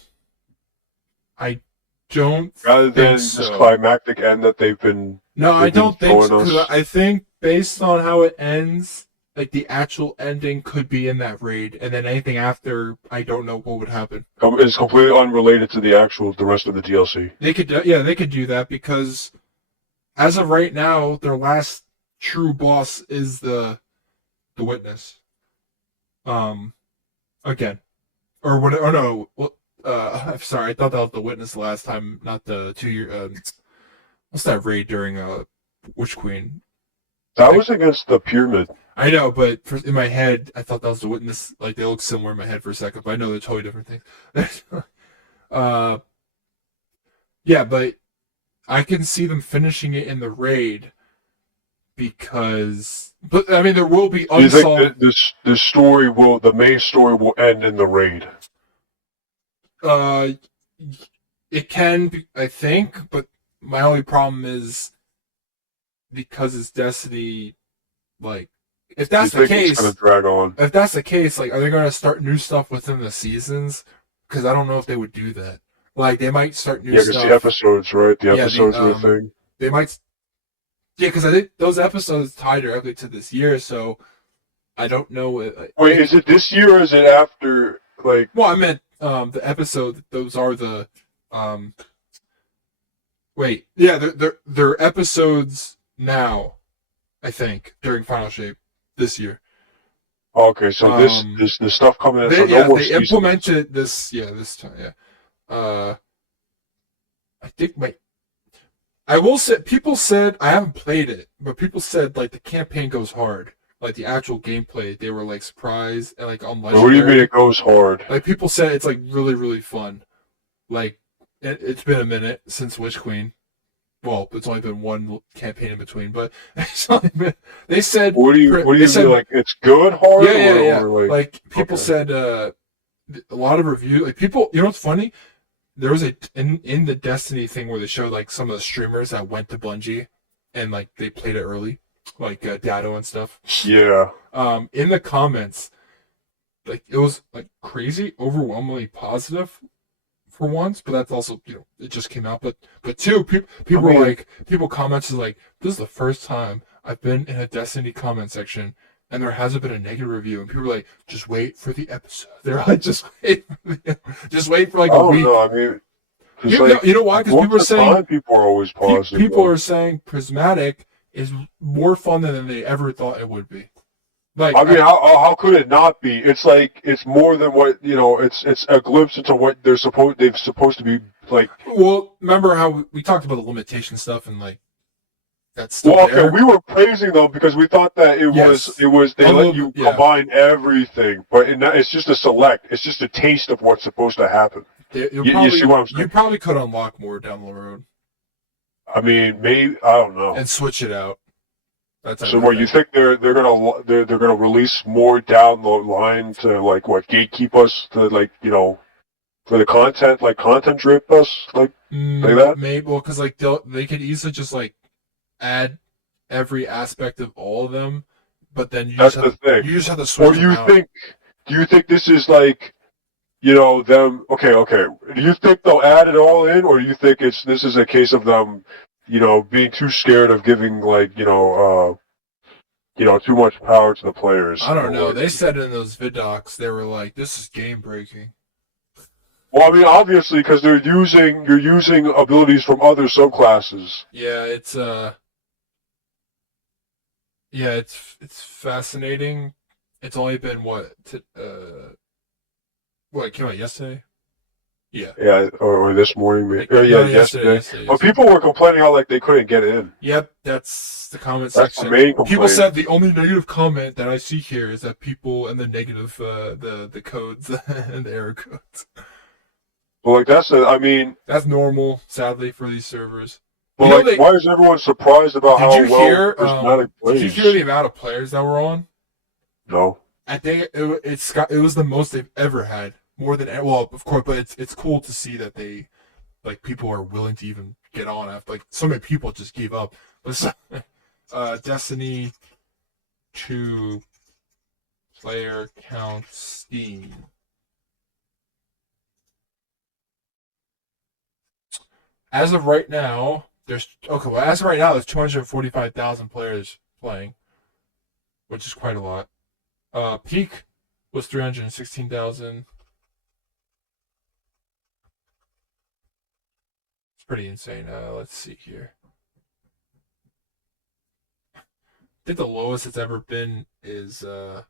don't. Rather than this climactic end that they've been. No, I don't think so. Because I think based on how it ends, like the actual ending could be in that raid, and then anything after, I don't know what would happen. It's completely unrelated to the rest of the DLC. They could do that because, as of right now, their last true boss is the witness. Again, or what? Or no. I'm sorry. I thought that was the witness last time, not the 2 year. What's that raid during Witch Queen? That was against the pyramid. I know, but in my head, I thought that was the witness. Like they look similar in my head for a second, but I know they're totally different things. Yeah, but I can see them finishing it in the raid because. But I mean, there will be unsolved. Do you think the main story will end in the raid? It can be, I think, but my only problem is because it's Destiny. Like, if that's the case, it's gonna drag on. If that's the case, like, are they gonna start new stuff within the seasons? Because I don't know if they would do that. Like, they might start new stuff. Yeah, because the episodes, right? The episodes are the thing. They might. Yeah, because I think those episodes tie directly to this year, so I don't know. Wait, is it this year or is it after? Like, well, I meant the episode. Those are the. Wait, yeah, they're episodes now. I think during Final Shape this year. Okay, so this stuff coming in. They implemented this. Yeah, this time. Yeah. I think I will say, people said, I haven't played it, but people said, like, the campaign goes hard. Like, the actual gameplay, they were, like, surprised, and, like, on Legendary. What do you mean it goes hard? Like, people said it's, like, really, really fun. Like, it's been a minute since Witch Queen. Well, it's only been one campaign in between, but it's only been, they said... What do you mean, like, it's good hard? Yeah. Or like, people said, a lot of reviews, like, people, you know what's funny? There was in the Destiny thing where they showed, like, some of the streamers that went to Bungie and, like, they played it early, like, Dado and stuff. Yeah. In the comments, like, it was, like, crazy, overwhelmingly positive for once, but that's also, you know, it just came out. But two, people were like, people commented, like, this is the first time I've been in a Destiny comment section and there hasn't been a negative review, and people are like, just wait for the episode. They're like, just wait for like a week. No, I mean, you know why? Because people are saying people are always positive. People are saying Prismatic is more fun than they ever thought it would be. Like, I mean, how could it not be? It's like, it's more than what, you know, it's a glimpse into what they're supposed to be like. Well, remember how we talked about the limitation stuff and like that's still well, okay, there? we were praising them because we thought that it was they let you combine everything, but it's just a select. It's just a taste of what's supposed to happen. You see what I'm saying? You probably could unlock more down the road. I mean, maybe, I don't know. And switch it out. That's so what you think they're gonna release more down the line to like what gatekeep us to, like, you know, for the content, like content drape us like that? Maybe, well, because like they could easily just like add every aspect of all of them, but then you just have to switch. Or do you think this is like, you know, them? Okay. Do you think they'll add it all in, or do you think this is a case of them, you know, being too scared of giving, like, you know, too much power to the players? I don't know. They said in those vid docs, they were like, "This is game breaking." Well, I mean, obviously, because you're using abilities from other subclasses. Yeah, it's fascinating. It's only been what it came out yesterday? Yeah. Yeah, or this morning, maybe. Yesterday. But people were complaining how, like, they couldn't get in. Yep, that's the comment That's section. The main complaint. People said the only negative comment that I see here is that people and the negative the codes and the error codes. Well, like, that's normal, sadly, for these servers. Well, like, why is everyone surprised about how well Prismatic plays? Did you hear the amount of players that were on? No. I think it was the most they've ever had. More than, well, of course, but it's cool to see that they, like, people are willing to even get on after, like, so many people just gave up. But Destiny 2 player count Steam. As of right now, there's 245,000 players playing, which is quite a lot. Peak was 316,000. It's pretty insane. Let's see here. I think the lowest it's ever been is well,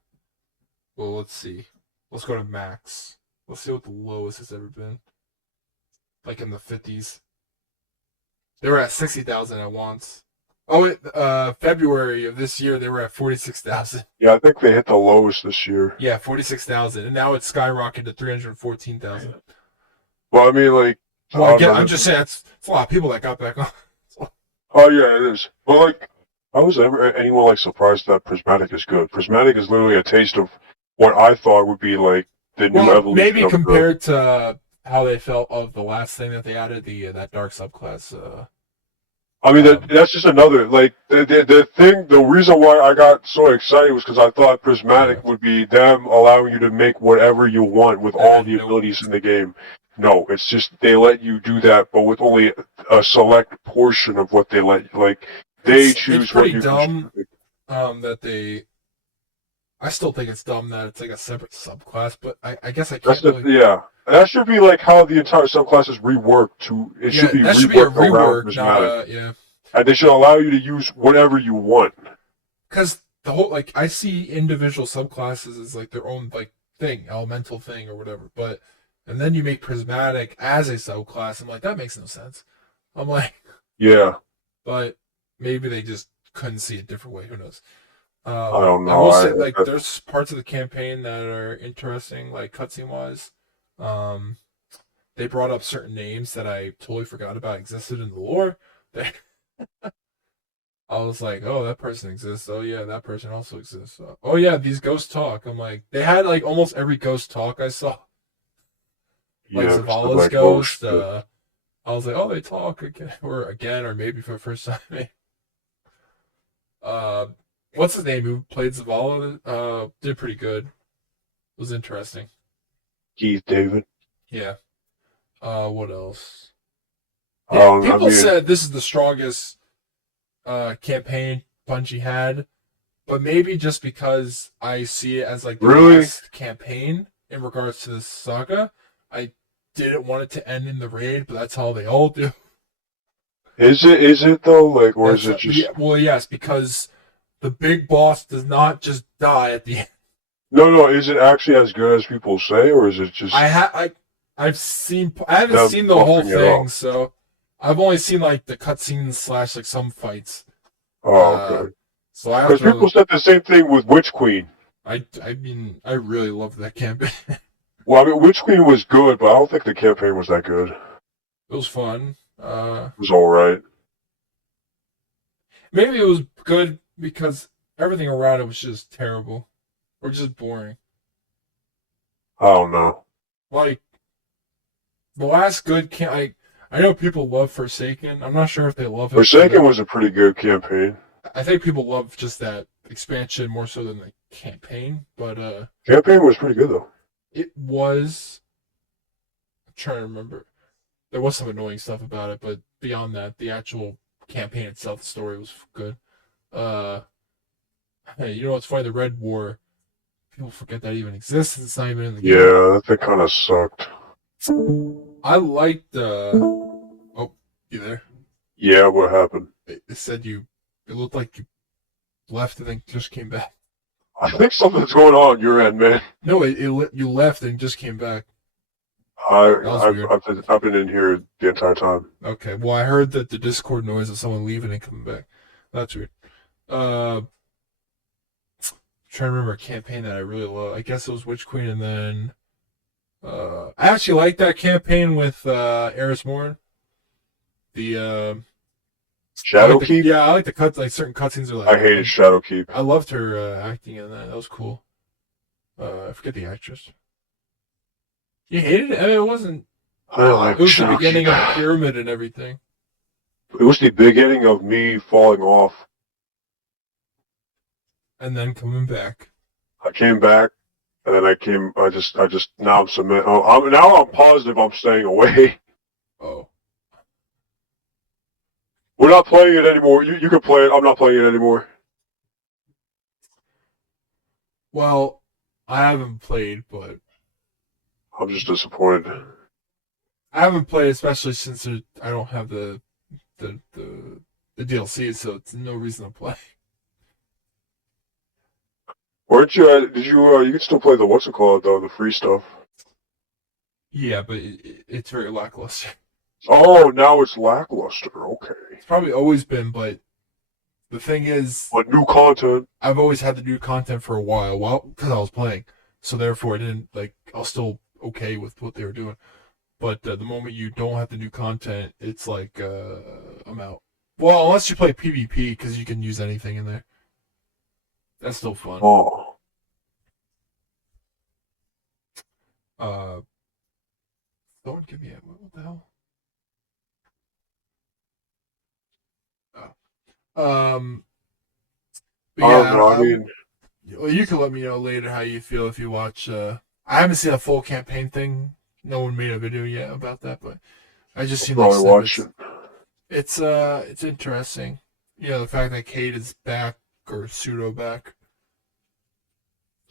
let's see. Let's go to max. Let's see what the lowest it's ever been. Like in the 50s. They were at 60,000 at once. Oh, February of this year, they were at 46,000. Yeah, I think they hit the lowest this year. Yeah, 46,000. And now it's skyrocketed to 314,000. Well, I mean, like... Well, I'm just saying, it's a lot of people that got back on. Oh, yeah, it is. But, like, how was anyone, like, surprised that Prismatic is good? Prismatic is literally a taste of what I thought would be, like, the new evolution. Maybe compared to how they felt of the last thing that they added, that dark subclass. I mean, that's just another, like, the reason why I got so excited was because I thought Prismatic would be them allowing you to make whatever you want with all the abilities in the game. No, it's just they let you do that, but with only a select portion of what they let you, like, they choose it's pretty what you dumb that they... I still think it's dumb that it's like a separate subclass, but I guess I can't Yeah. That should be like how the entire subclass is reworked to... It should be reworked, not yeah. And they should allow you to use whatever you want. Because the whole, like, I see individual subclasses as, like, their own, like, thing, elemental thing or whatever, but... And then you make Prismatic as a subclass. I'm like, that makes no sense. I'm like... Yeah. but maybe they just couldn't see a different way. Who knows? I don't I know. will say, like, there's parts of the campaign that are interesting, like cutscene wise. Um, they brought up certain names that I totally forgot about existed in the lore. They, I was like, oh, that person exists. Oh yeah, that person also exists. Oh yeah, these ghosts talk. I'm like, they had like almost every ghost talk I saw. Like Yeah, 'cause they're Zavala's like, oh ghost. shit. I was like, oh, they talk again, or maybe for the first time. uh, what's his name? Who played Zavala? Did pretty good. It was interesting. Keith David. Yeah. What else? Yeah, I people mean, said this is the strongest campaign Bungie had, but maybe just because I see it as like the really? last campaign in regards to this saga, I didn't want it to end in the raid, but that's how they all do. Is it? Is it though? Like, or is That's it just? yeah, well, yes, because the big boss does not just die at the end. No, no. Is it actually as good as people say, or is it just I haven't them seen the whole buffing it thing, up? so I've only seen like the cutscenes slash like some fights. Oh, Uh, okay. so I have Because people to. said the same thing with Witch Queen. I mean, I really loved that campaign. Well, I mean, Witch Queen was good, but I don't think the campaign was that good. It It was fun. was all right. Maybe it was good because everything around it was just terrible or just boring. I don't know. Like the last good can I know people love Forsaken. I'm not sure if they love it for Forsaken the. was a pretty good campaign. I think people love just that expansion more so than the campaign, but Campaign was pretty good though. it was. I'm trying to remember. There was some annoying stuff about it, but beyond that, the actual campaign itself, the story was good. Uh, hey, you know what's funny? The Red War. People forget that even exists. It's not even in the game. Yeah, that thing kind of sucked. I liked. Oh, you there? Yeah, what happened? It said you. It looked like you left and then just came back. I think something's going on your end, man. No, you left and just came back. I, That was I've, weird. I've been in here the entire time. Okay, well I heard that the Discord noise of someone leaving and coming back. That's weird. Uh, trying to remember a campaign that I really love. I guess it was Witch Queen, and then I actually like that campaign with Eris Morn. The Shadowkeep? yeah, I like the cut like certain cutscenes are like I hated Shadowkeep. I loved her acting in that. That was cool. I forget the actress. You hated it? I mean, it wasn't. I didn't like It was the beginning of the Shadowkeep. pyramid and everything, It was the beginning of me falling off. and then coming back. I came back, and then now I'm submit. Now I'm positive I'm staying away. Oh, We're not playing it anymore. You can play it. I'm not playing it anymore. well, I haven't played, but I'm just disappointed. I haven't played, especially since I don't have the DLC, so it's no reason to play. Weren't you? Did you? You can still play the what's it called though, the free stuff. Yeah, but it's very lackluster. Oh, now it's lackluster. Okay. It's probably always been, but the thing is, But new content. I've always had the new content for a while, because I was playing, so therefore I didn't like. I was still okay with what they were doing. But the moment you don't have the new content, it's like I'm out. Well, unless you play PvP, because you can use anything in there. That's still fun. Oh. Don't give me a what the hell? Oh. But I yeah, don't know. I mean, well, you can let me know later how you feel if you watch. I haven't seen a full campaign thing. No one made a video yet about that, but I just I'll seen like probably watch snippets. it. It's interesting. You know, the fact that Kate is back or pseudo back.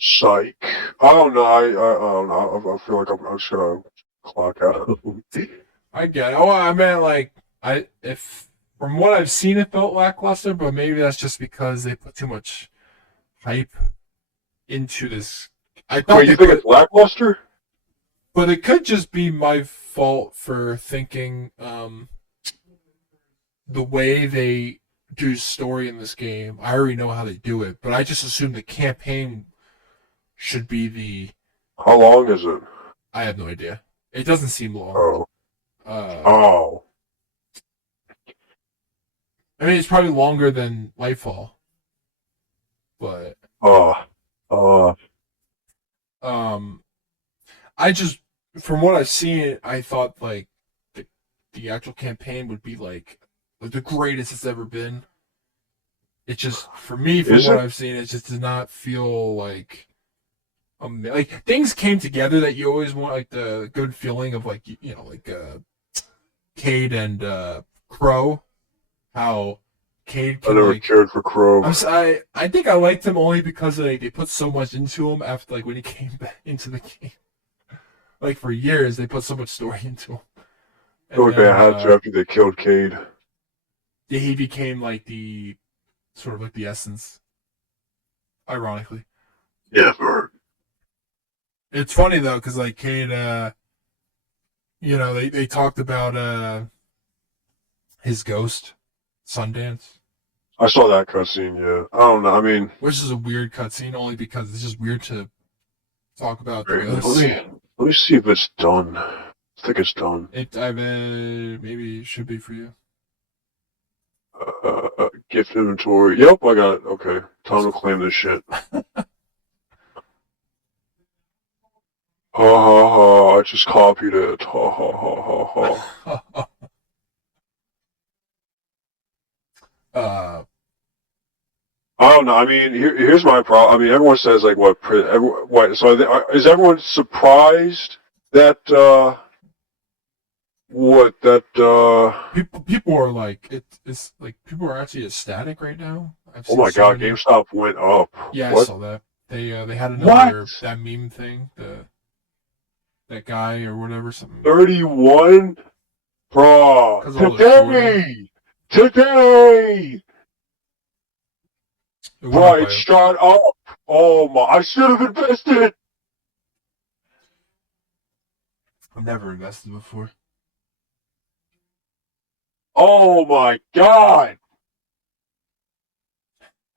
Psych. I don't know. I don't know. I feel like I'm just gonna clock out. I get it. Oh, I meant like if from what I've seen, it felt lackluster, but maybe that's just because they put too much hype into this. I thought Wait, they you think put, it's lackluster? but it could just be my fault for thinking the way they do story in this game, I already know how they do it, but I just assume the campaign should be the. How long is it? I have no idea. It doesn't seem long. Oh. Uh, Oh. I mean, it's probably longer than Lightfall, but Oh. um, I just from what I've seen, I thought like the actual campaign would be like the greatest it's ever been. It just for me, from Is what it? I've seen, it just did not feel like things came together that you always want, like the good feeling of like like Cade and Crow, how Cade I can never like. cared for Crow. I think I liked him only because they put so much into him after like when he came back into the game. Like for years they put so much story into him, I feel and like they then had to after they killed Cade. he became like the sort of like the essence. Ironically, Yeah, Bert. it's funny though because like Cade, they talked about his ghost, Sundance. I saw that cutscene, yeah. I don't know, I mean... Which is a weird cutscene, only because it's just weird to talk about the Let ghost. me see if it's done. I think it's done. Maybe it should be for you. Gift inventory. Yep, I got it. Okay. Time to claim this shit. Ha ha ha, I just copied it. Ha ha ha ha ha. uh, I don't know. I mean, here's my problem. I mean, everyone says like what? So is everyone surprised that people are like it's like people are actually ecstatic right now. I've Oh seen my so God, many. GameStop went up. Yeah, I What? saw that. They had What? another that meme thing, that guy or whatever, something 31, bro. because all the shorting. Today, It went up bro. It by. shot up. Oh my! I should have invested. I've never invested before. Oh my God!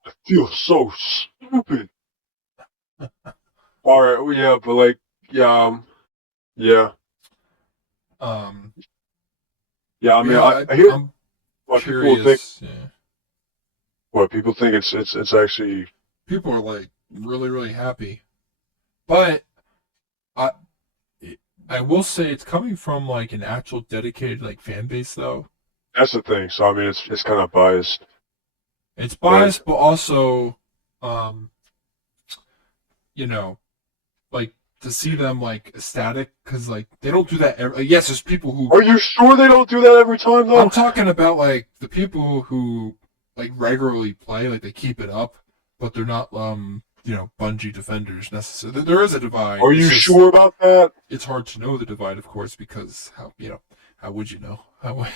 I feel so stupid. All right, well, yeah, but like, yeah, yeah, Um, yeah. I mean, yeah, I hear I'm what people think. curious. Yeah. What people think it's actually. People are like really really happy, but I I will say it's coming from like an actual dedicated like fan base though. That's the thing. So I mean, it's kind of biased. It's Right? biased, but also, um, you know, like to see them like ecstatic because like they don't do that. Yes, there's people who. Are you sure they don't do that every time though? I'm talking about like the people who like regularly play, like they keep it up, but they're not Bungie defenders necessarily. There is a divide. Are you sure about that? It's hard to know the divide, of course, because how would you know? How,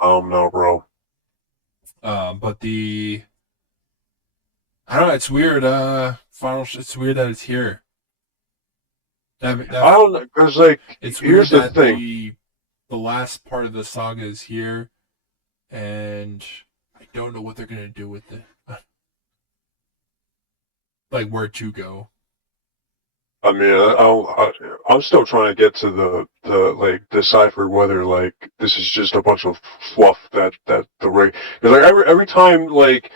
I don't know, bro. but I don't know. It's weird. It's weird that it's here. I don't know, because like, It's here's weird the that thing. the last part of the saga is here, and I don't know what they're gonna do with it. Like where to go. I mean, I'm still trying to get to the like decipher whether like this is just a bunch of fluff that the rig. Because like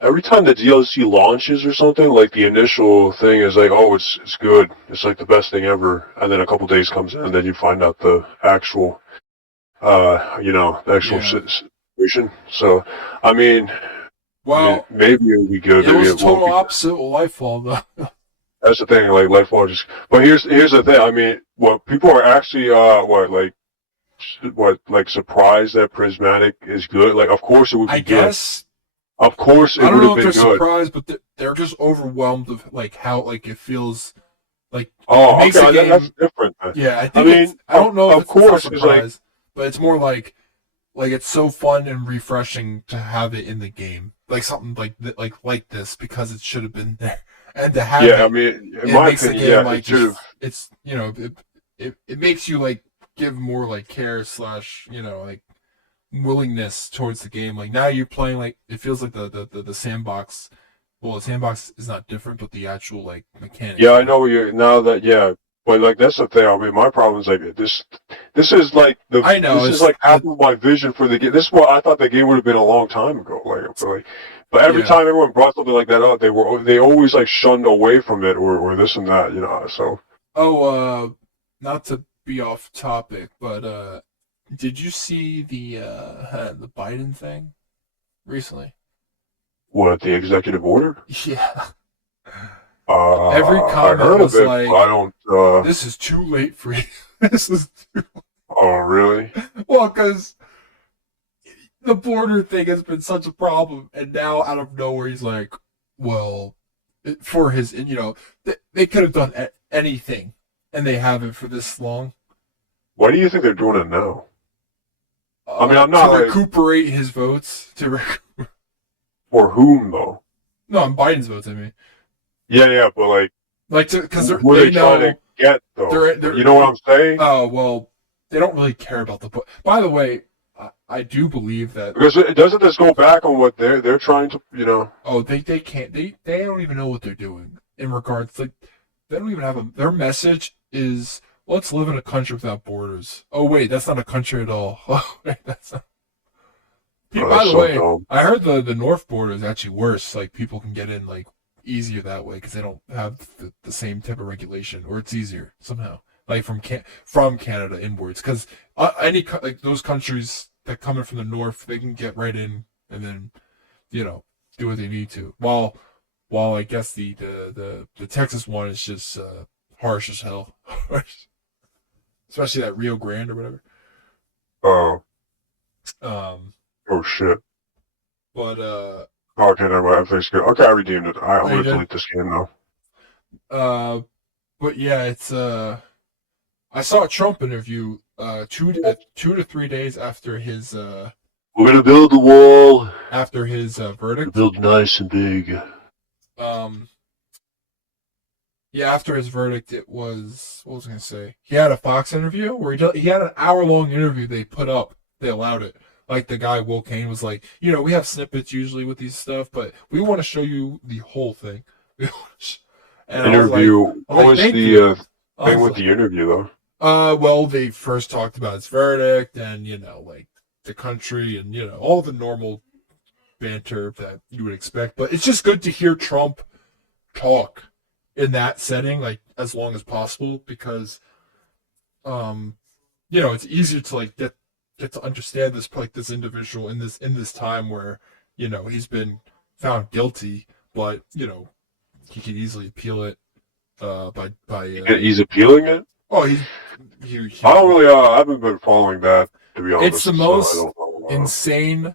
every time the DLC launches or something, like the initial thing is like, oh, it's good, it's like the best thing ever, and then a couple days comes in, and then you find out the actual, the actual Yeah. situation. So, I mean, Well, maybe it'll be good, it maybe was it won't total be. opposite with Lightfall, though. That's the thing, like Lifelong just. But here's the thing. I mean, what people are actually surprised that Prismatic is good. Like, of course it would be I good. guess Of course it I don't would know have if they're been good. surprised, but they're just overwhelmed of like how like it feels. Like it Oh, makes okay, the game. that's different. Yeah, I I think it's. mean, I don't know if of it's not course, because like, surprise, but it's more like it's so fun and refreshing to have it in the game, like something like this because it should have been there, and to have yeah, I it, mean, in it my makes the opinion, game yeah, like it should have. it's it makes you like give more like care slash like willingness towards the game. Like now you're playing like it feels like the sandbox. Well, the sandbox is not different, but the actual like mechanics. Yeah, I know you now that yeah, but like that's the thing. I mean, my problem is like this. This is like I know this is like half of my vision for the game. This is what I thought the game would have been a long time ago. But every Yeah. time everyone brought something like that up, they always like shunned away from it or this and that. So Oh, not to be off topic, but did you see the Biden thing recently? what the executive order? Yeah. Every I comment heard of was it, like, but I don't. "This is too late for you." This is Oh, really? well, because the border thing has been such a problem, and now out of nowhere he's like, "Well, for his, and they could have done anything, and they haven't for this long." Why do you think they're doing it now? I mean, I'm not to like recuperate his votes. for whom though. No, on Biden's votes. I mean, Yeah, but like, because who are they they trying know. to get though? They're You know what I'm saying? Oh well, they don't really care about the book. By the way, I do believe that. Because doesn't this go back on what they're trying to. Oh, they can't. They don't even know what they're doing in regards. Like they don't even have a. Their message is let's live in a country without borders. Oh wait, that's not a country at all. Oh wait, that's not. Oh, By that's the so way, dumb. I heard the north border is actually worse. Like people can get in like easier that way because they don't have the same type of regulation, or it's easier somehow. Like from Canada inwards, because like those countries that come in from the north, they can get right in and then do what they need to. While I guess the Texas one is just harsh as hell, especially that Rio Grande or whatever. Oh, Um, oh shit. but Oh, okay, never mind. Everything's good. Okay, I redeemed it. I'm you gonna did? delete this game now. uh, but yeah, it's I saw a Trump interview 2 to 3 days after his We're gonna build the wall. verdict. Build nice and big. Um, yeah, after his verdict, it was what was I gonna say? He had a Fox interview where he had an hour-long interview. They put up, they allowed it. Like the guy Will Kane was like, we have snippets usually with these stuff, but we want to show you the whole thing. And Interview. What was thank the you. thing with the interview though? Well, they first talked about his verdict and, like the country and, all the normal banter that you would expect. But it's just good to hear Trump talk in that setting, like as long as possible, because, it's easier to like get to understand this individual in this time where, he's been found guilty, but, he could easily appeal it, by. He's appealing it. Oh, he I don't really. I haven't been following that to be honest. It's the so most I don't know. insane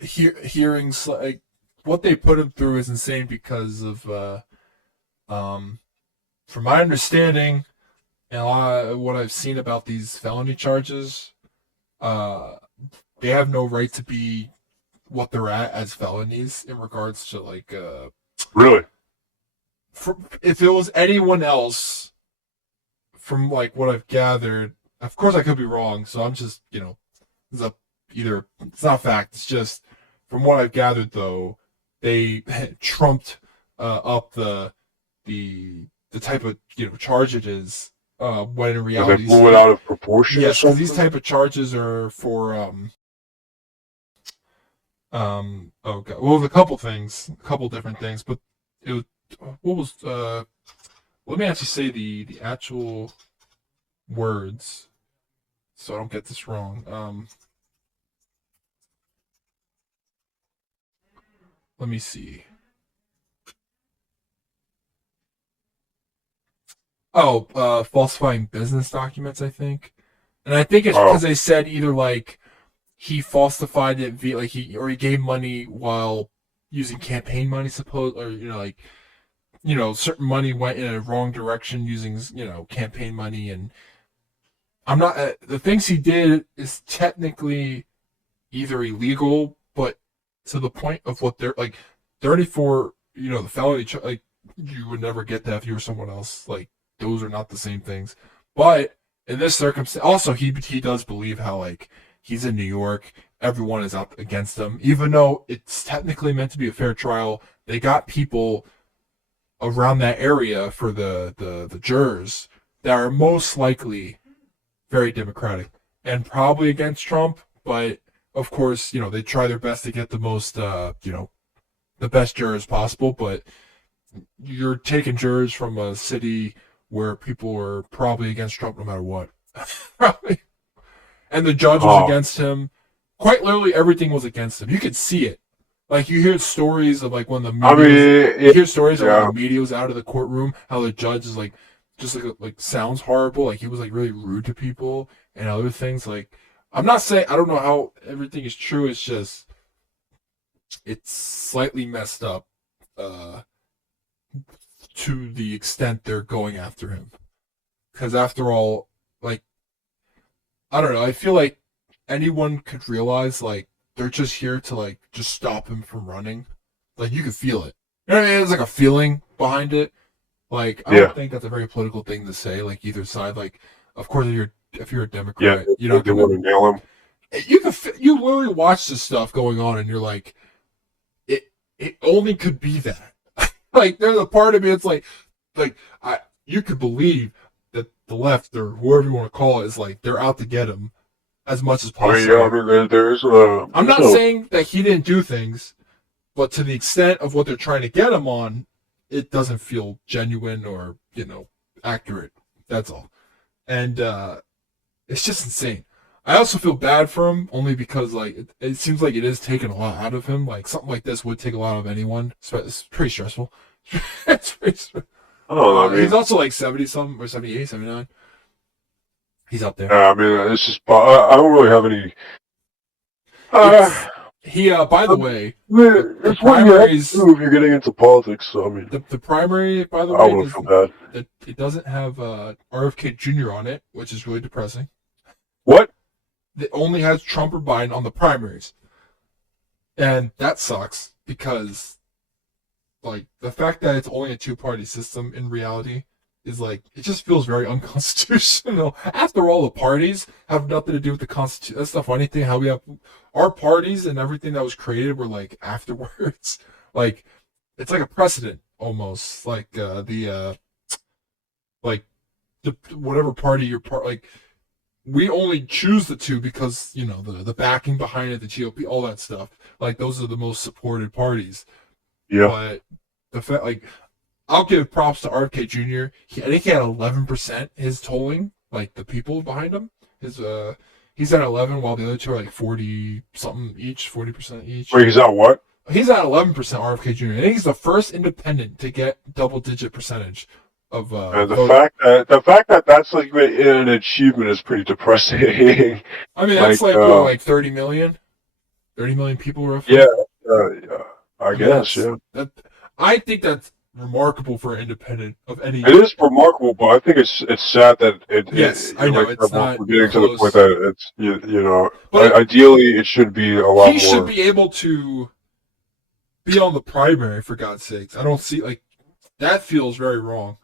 hearings. Like what they put him through is insane because of from my understanding and a lot of what I've seen about these felony charges, they have no right to be what they're at as felonies in regards to like Really? if it was anyone else, from like what I've gathered, of course I could be wrong, so I'm just it's it's not fact, it's just from what I've gathered though, they trumped up the type of charge it is, when in reality They blew it out of proportion. yes, because these type of charges are for oh god, well, a couple different things, but it was what was let me actually say the actual words so I don't get this wrong. Let me see. Oh, falsifying business documents, I think. And I think it's because they said either like he falsified it via like he gave money while using campaign money, or certain money went in a wrong direction using campaign money, and I'm not the things he did is technically either illegal, but to the point of what they're like 34, the felony like you would never get that if you were someone else. Like those are not the same things, but in this circumstance, also he does believe how like he's in New York, everyone is out against him, even though it's technically meant to be a fair trial. They got people around that area for the jurors that are most likely very Democratic and probably against Trump, but of course, they try their best to get the most, the best jurors possible, but you're taking jurors from a city where people are probably against Trump no matter what. Probably. And the judge was against him. Quite literally everything was against him. You could see it. Like, you hear stories of, like, when the media you hear stories of when the media was out of the courtroom, how the judge is, like, just, like sounds horrible. Like, he was, like, really rude to people and other things. Like, I'm not saying, I don't know how everything is true. It's just, it's slightly messed up to the extent they're going after him. Because after all, like, I don't know. I feel like anyone could realize, like, they're just here to, like, just stop him from running. Like, you could feel it. You know what I mean? There's, like, a feeling behind it. Like, I don't think that's a very political thing to say, like, either side. Like, of course, if you're a Democrat, you don't want to nail him. You literally watch this stuff going on, and you're like, it only could be that. Like, there's a part of me that's like, you could believe that the left or whoever you want to call it is like they're out to get him as much as possible. I mean, there's I'm not saying that he didn't do things, but to the extent of what they're trying to get him on, it doesn't feel genuine or, accurate. That's all. And it's just insane. I also feel bad for him only because, like, it seems like it is taking a lot out of him. Like, something like this would take a lot out of anyone. It's pretty stressful. It's pretty stressful. I mean, he's also like 70-something or 78, 79. He's up there. I mean, it's just, I don't really have any. By the way, the primaries. If you're getting into politics, so I mean, the primary, by the I way, wouldn't feel bad. It doesn't have RFK Jr. on it, which is really depressing. What? It only has Trump or Biden on the primaries, and that sucks because, like, the fact that it's only a two-party system in reality is like, it just feels very unconstitutional. After all, the parties have nothing to do with the Constitution. That's the funny thing, how we have our parties and everything that was created were like afterwards. Like, it's like a precedent almost. Like whatever party you're part, like, we only choose the two because, the backing behind it, the GOP, all that stuff. Like, those are the most supported parties. Yeah. But the fact, like, I'll give props to RFK Jr. I think he had 11% his tolling, like the people behind him. He's at 11, while the other two are like 40 something each, 40% each. Wait, he's at what? He's at 11%. RFK Jr. I think he's the first independent to get double-digit percentage of. And the fact that that's like an achievement is pretty depressing. I mean, that's like 30 million. 30 million people roughly. Yeah, I guess. Yeah. I think that's remarkable for an independent of any. It is remarkable, but I think it's sad that it. Yes, I know it's not. We're getting to the point that it's But ideally it should be a lot more. He should be able to be on the primary, for God's sakes. I don't see, like, that feels very wrong.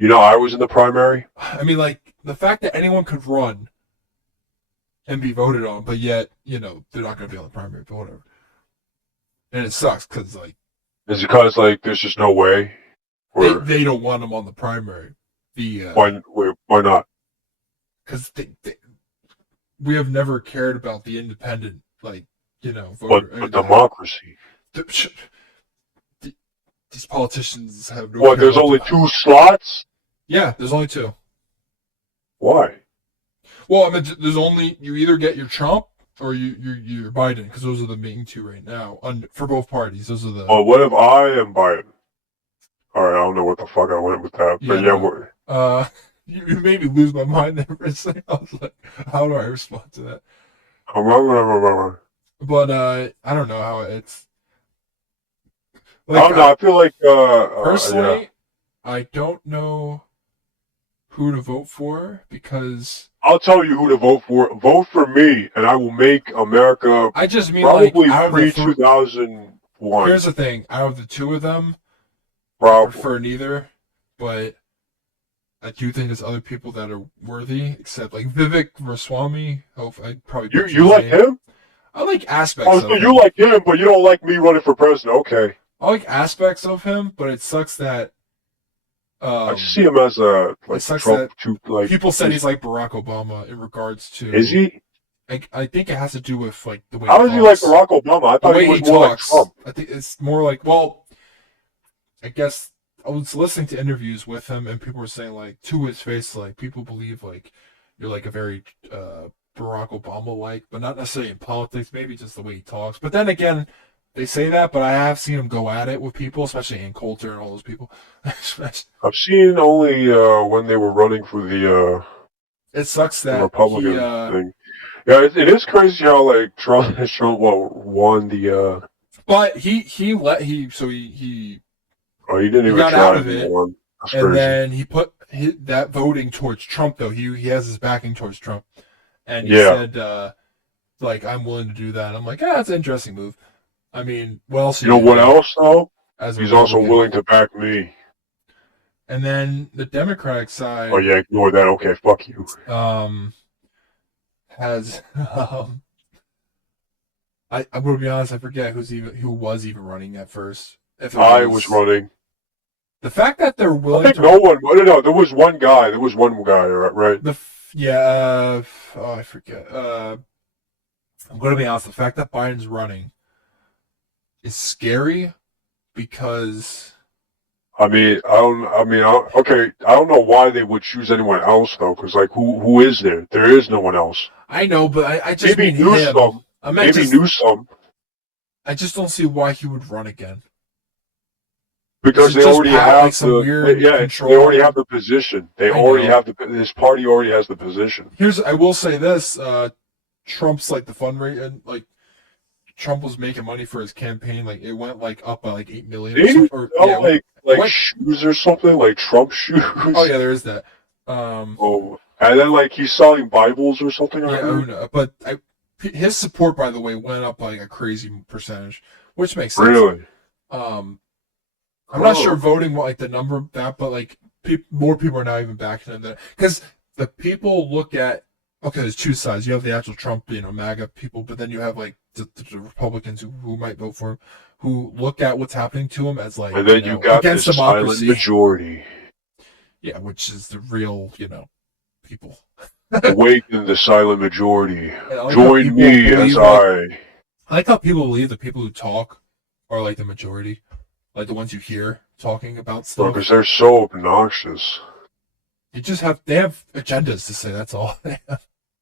I was in the primary. I mean, like, the fact that anyone could run and be voted on, but yet, they're not going to be on the primary, but whatever. And it sucks because, like, is it because, like, there's just no way? Or they don't want them on the primary. Why not? Because we have never cared about the independent, like, voter. But democracy. These politicians have no. What? There's only 2 slots? Yeah, there's only 2. Why? Well, I mean, you either get your Trump or you're Biden, because those are the main 2 right now for both parties. Those are the. Well, what if I am Biden? All right, I don't know what the fuck I went with that, but you made me lose my mind there for a second. I was like, how do I respond to that? But I don't know how it's. Like, I don't know. I feel like personally, I don't know who to vote for because I'll tell you who to vote for. Vote for me, and I will make America. I just mean probably like pre-2001. Here's the thing: out of the 2 of them, probably. I prefer neither. But I do think there's other people that are worthy, except like Vivek Ramaswamy. Hope I probably You butchered you his like name. him? I like aspects Oh, of so you him. like him, but you don't like me running for president. Okay. I like aspects of him, but it sucks that I just um see him as a it like sucks Trump that to like. people said he's like Barack Obama in regards Is to he? I think it has to do with like the way he How is he like talks. Barack Obama? I The thought he way was he more like talks. Trump. I think it's more like, well, I guess I was listening to interviews with him, and people were saying like to his face, like people believe like you're like a very Barack Obama like, but not necessarily in politics. Maybe just the way he talks. But then again, they say that, but I have seen him go at it with people, especially Ann Coulter and all those people. I've seen only when they were running for It sucks the that he. Republican thing. Yeah, it is crazy how like Trump won the. But he let he so he Oh, he didn't he even got out try. of He it, won. That's and crazy. then he put that voting towards Trump though. He has his backing towards Trump, and he Yeah. said like I'm willing to do that. I'm like, that's an interesting move. I mean, what else are You you know gonna what do else though? as a He's also Republican? willing to back me. And then the Democratic Oh side yeah, ignore that. Okay, fuck you. um, has I'm gonna be honest, I forget who was even running at first. If it I was was running. the fact that they're I willing think to no one. No. There was one guy. There was one guy. Right? yeah, oh I forget. I'm gonna be honest, the fact that Biden's running is scary because I mean, I don't. I mean, okay. I don't know why they would choose anyone else though, because like, who is there? There is no one else. I know, but I just Maybe mean him. Newsom. I meant Maybe just Newsom, I just don't see why he would run again. Is because it they just already have like some the. weird They already control? have the position. They I already know. have the. His party already has the position. I will say this: Trump's like the fundraiser, like Trump was making money for his campaign. Like it went like up by like 8 million or Didn't he something. Or yeah, sell like what? shoes or something, like Trump shoes? Oh yeah, there is that. Um, Oh, and then like he's selling Bibles or something. I yeah, oh heard. no, but his support, by the way, went up by like a crazy percentage, which makes sense. Really? Um, I'm not sure Huh. voting what like the number of that, but like more people are now even backing him because the people look at okay, there's two sides. You have the actual Trump, MAGA people, but then you have like the Republicans who might vote for him, who look at what's happening to him as like And then you got against this silent democracy. majority. Yeah, which is the real people. Awaken the silent majority. And I like how Join people me as believe I like how people believe the people who talk are like the majority, like the ones you hear talking about because stuff. they're so obnoxious. They have agendas to say. That's all.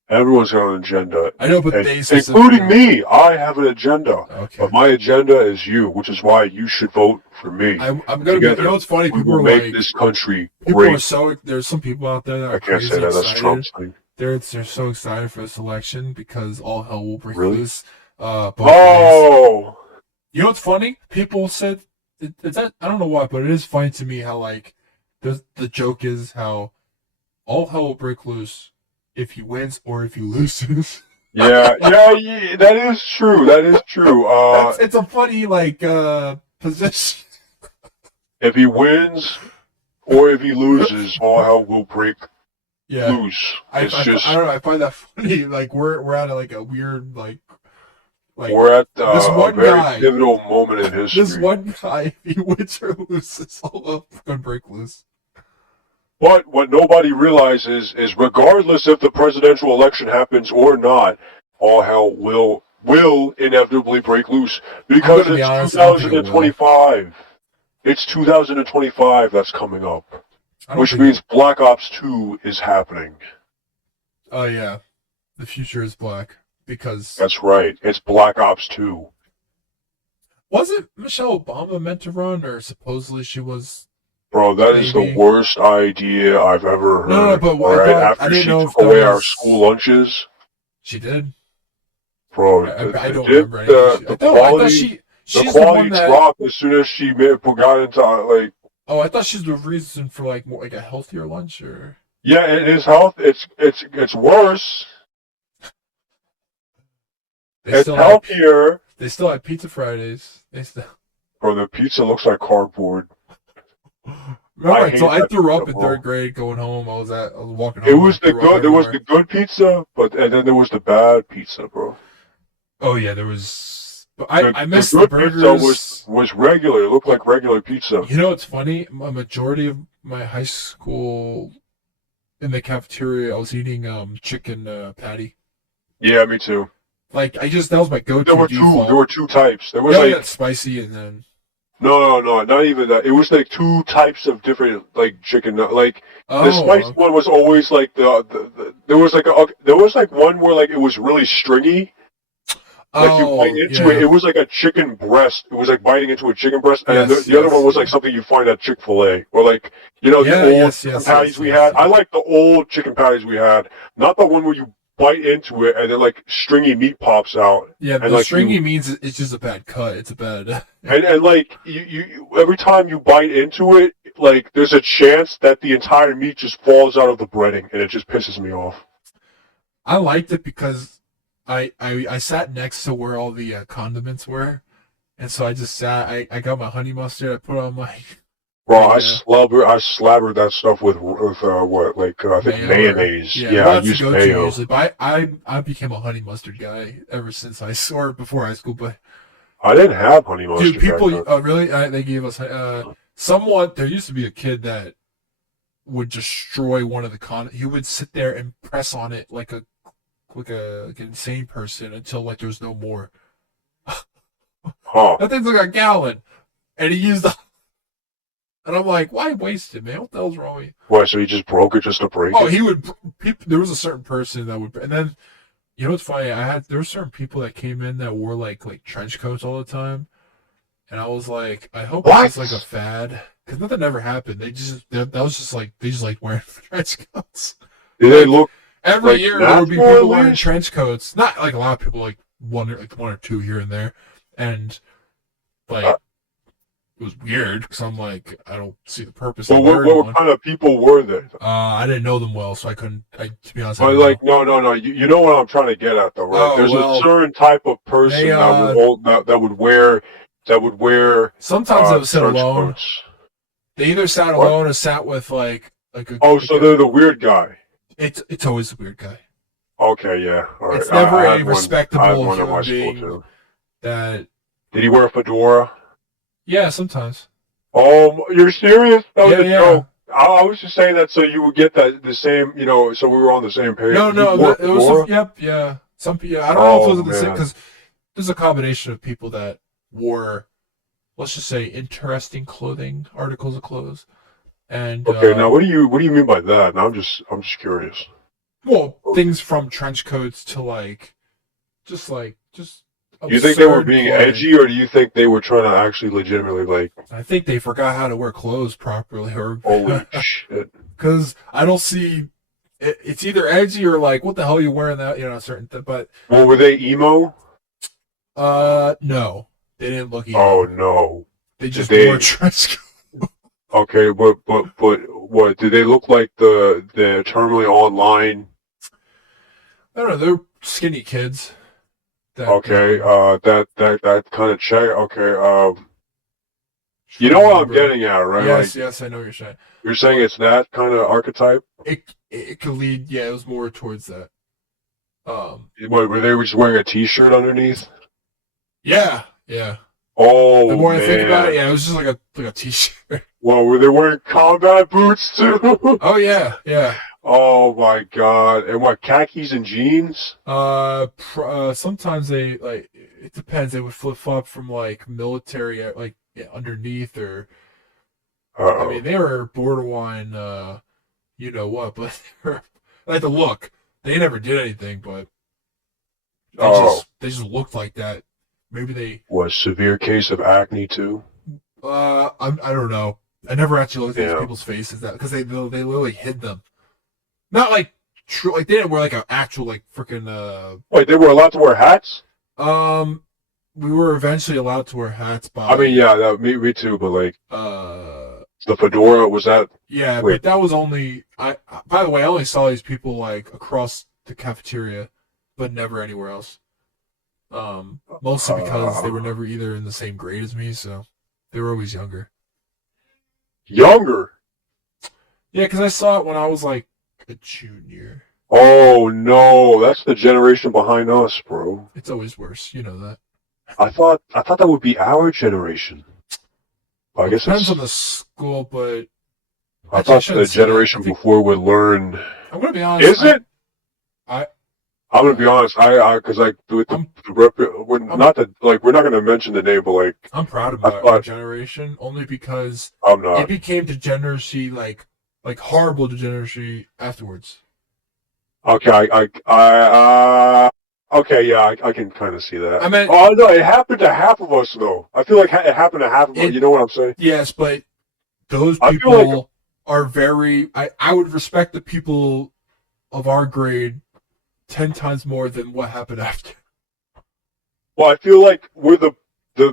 Everyone's got an agenda. I know, but And they including me. I have an agenda. Okay. But my agenda is you, which is why you should vote for me. I'm gonna be. You know what's funny? We People will are make like, this country people are great. so. There's some people out there that I are can't say crazy that. That's excited. Trump's thing. They're so excited for this election because all hell will break Really? loose. Both ways. Oh! You know what's funny? People said it's that I don't know why, but it is funny to me how like the joke is how all hell will break loose if he wins or if he loses. Yeah, that is true. That is true. It's a funny like position. If he wins or if he loses, all hell will break Yeah, loose. It's I just don't know. I find that funny. Like we're at like a weird like we're at this a one very guy. pivotal moment in history. This one guy, if he wins or loses, all up gonna break loose. But what nobody realizes is, regardless if the presidential election happens or not, all hell will inevitably break loose because gonna be it's honest, I don't think it will. 2025. It's 2025 that's coming up, I don't which think. means Black Ops 2 is happening. Oh yeah, the future is black because That's right. It's Black Ops 2. wasn't Michelle Obama meant to run, or supposedly she was? Bro, that is the Maybe. worst idea I've ever heard. No, but All right, I after didn't she know took if that away our was. school lunches, She did. bro, I don't remember anything. the I quality, thought the she's the quality one that. dropped as soon as she got into like. Oh, I thought she's the reason for like more like a healthier lunch, or. Yeah, it is health. It's worse. It's healthier. They still had Pizza Fridays. They still. Bro, the pizza looks like cardboard. Remember, I so hate I that threw pizza, up in bro. third grade going home. I was walking It home. I was the threw up good. There was everywhere. the good pizza, and then there was the bad pizza, bro. Oh yeah, there was. But The I the miss the good pizza burgers. was regular. It looked like regular pizza. You know, it's funny. A majority of my high school in the cafeteria, I was eating chicken patty. Yeah, me too. Like that was my There go-to were two. There default. were two types. There was Yeah, yeah, like it's spicy, and then no, not even that. It was like two types of different like chicken. Like the spicy oh, one was always like there was like there was like one where like it was really stringy. Like you bite oh into it, yeah, it was like a chicken breast. It was like biting into a chicken breast, and then yes, the other one yes, was like yeah, something you find at Chick-fil-A, or like the yeah, old yes, chicken yes, patties yes, we yes, had. I yeah. like the old chicken patties we had, not the one where you bite into it and then like stringy meat pops out, Yeah, and the like stringy means it's just a bad cut. It's a bad. and like every time you bite into it, like there's a chance that the entire meat just falls out of the breading, and it just pisses me off. I liked it because I sat next to where all the condiments were, and so I just sat. I got my honey mustard. I put on my Bro, my I slabbered that stuff with what like I think mayo or mayonnaise. yeah. Yeah, I Well, that's the used go-to mayo. usually. But I became a honey mustard guy ever since I saw it before high school. But I didn't have honey dude, mustard back people then. really they gave us someone. There used to be a kid that would destroy one of the He would sit there and press on it like an insane person until like there was no more. Huh. That thing's like a gallon, and he used the. And I'm like, why waste it, man? What the hell's wrong with you? Why, so he just broke it just to break Oh, it? he would. There was a certain person that would, and then you know what's funny? There were certain people that came in that wore like trench coats all the time, and I was like, I hope this is like a What? fad because nothing ever happened. That was just like they just like wearing trench coats. Did they Like look every like year there would be natural people at wearing least? trench coats. Not like a lot of people, like one or two here and there, and Uh, like it was weird because I'm like I don't see the purpose but of wearing what one. kind of people were they? I didn't know them well, so I couldn't. To be honest, I But didn't know. like, no. You know what I'm trying to get at, though, right? Oh There's a well, certain type of they person that would wear sometimes they would sit trench alone. coats. They either sat What? alone or sat with like a Oh, like so a. they're the weird guy. It's always a weird guy. Okay, yeah, all right. It's never I a had one. I had respectable one in my human school being too. that. Did he wear a fedora? Yeah, sometimes. Oh, you're serious? That was Yeah, a yeah. joke. I was just saying that so you would get the same, so we were on the same page. No, He no, wore a it was. fedora? Yep, yeah. Some people. I don't know if it Oh was the same man. because there's a combination of people that wore, let's just say, interesting clothing, articles of clothes, and Okay, now what do you mean by that? Now I'm just curious. well, things from trench coats to just Do you think they were absurd being clothing. edgy, or do you think they were trying to actually legitimately like, I think they forgot how to wear clothes properly, or holy shit? because I don't see it's either edgy or like what the hell are you wearing that certain but Well, were they emo? no, they didn't look Oh emo. no. They Did just wore they? trench coats. Okay, but what? Did they look like the terminally online? I don't know. They're skinny kids that Okay, that kind of check. Okay, you trying to know what I'm remember. getting at, right? Like Yes, I know what you're saying. you're saying But it's that kind of archetype. it could lead. Yeah, it was more towards that. Um, What, were they just wearing a T-shirt underneath? yeah, yeah. The Oh more I think about it, man. yeah, it was just like a t-shirt. Well, were they wearing combat boots too? Oh yeah, yeah. Oh my god. And what, khakis and jeans? Sometimes they like it depends. They would flip flop from like military like underneath or I mean Uh-oh. they were borderline you know what, but they were like the look. They never did anything, but Oh, they just looked like that. Maybe they was severe case of acne too? I don't know. I never actually looked at these Yeah. people's faces that because they literally hid them. Not like true like they didn't wear like an actual like freaking Wait, they were allowed to wear hats? um we were eventually allowed to wear hats I mean, by yeah, me too, but like uh the fedora, was that, yeah, wait, but that was only I by the way, I only saw these people like across the cafeteria, but never anywhere else. Mostly because they uh, were never either in the same grade as me, so they were always younger. younger? Yeah, because I saw it when I was like a junior. Oh no, that's the generation behind us, bro. It's always worse, you know that. I thought that would be our generation. I Well, it guess depends on it's. the school, but I actually, I thought the shouldn't say that. I generation think before would learn. I'm gonna be honest. Is it? I, I'm gonna be uh, honest. I, because like with I'm, we're I'm, not that like we're not gonna mention the name, but like I'm proud of I our thought generation only because I'm it not. became degeneracy, like horrible degeneracy afterwards. Okay, okay, yeah, I can kind of see that. I meant Oh no, it happened to half of us though. I feel like it happened to half of us. it. You know what I'm saying? Yes, but those I feel like, people are very. I would respect the people of our grade 10 times more than what happened after. well, I feel like we're the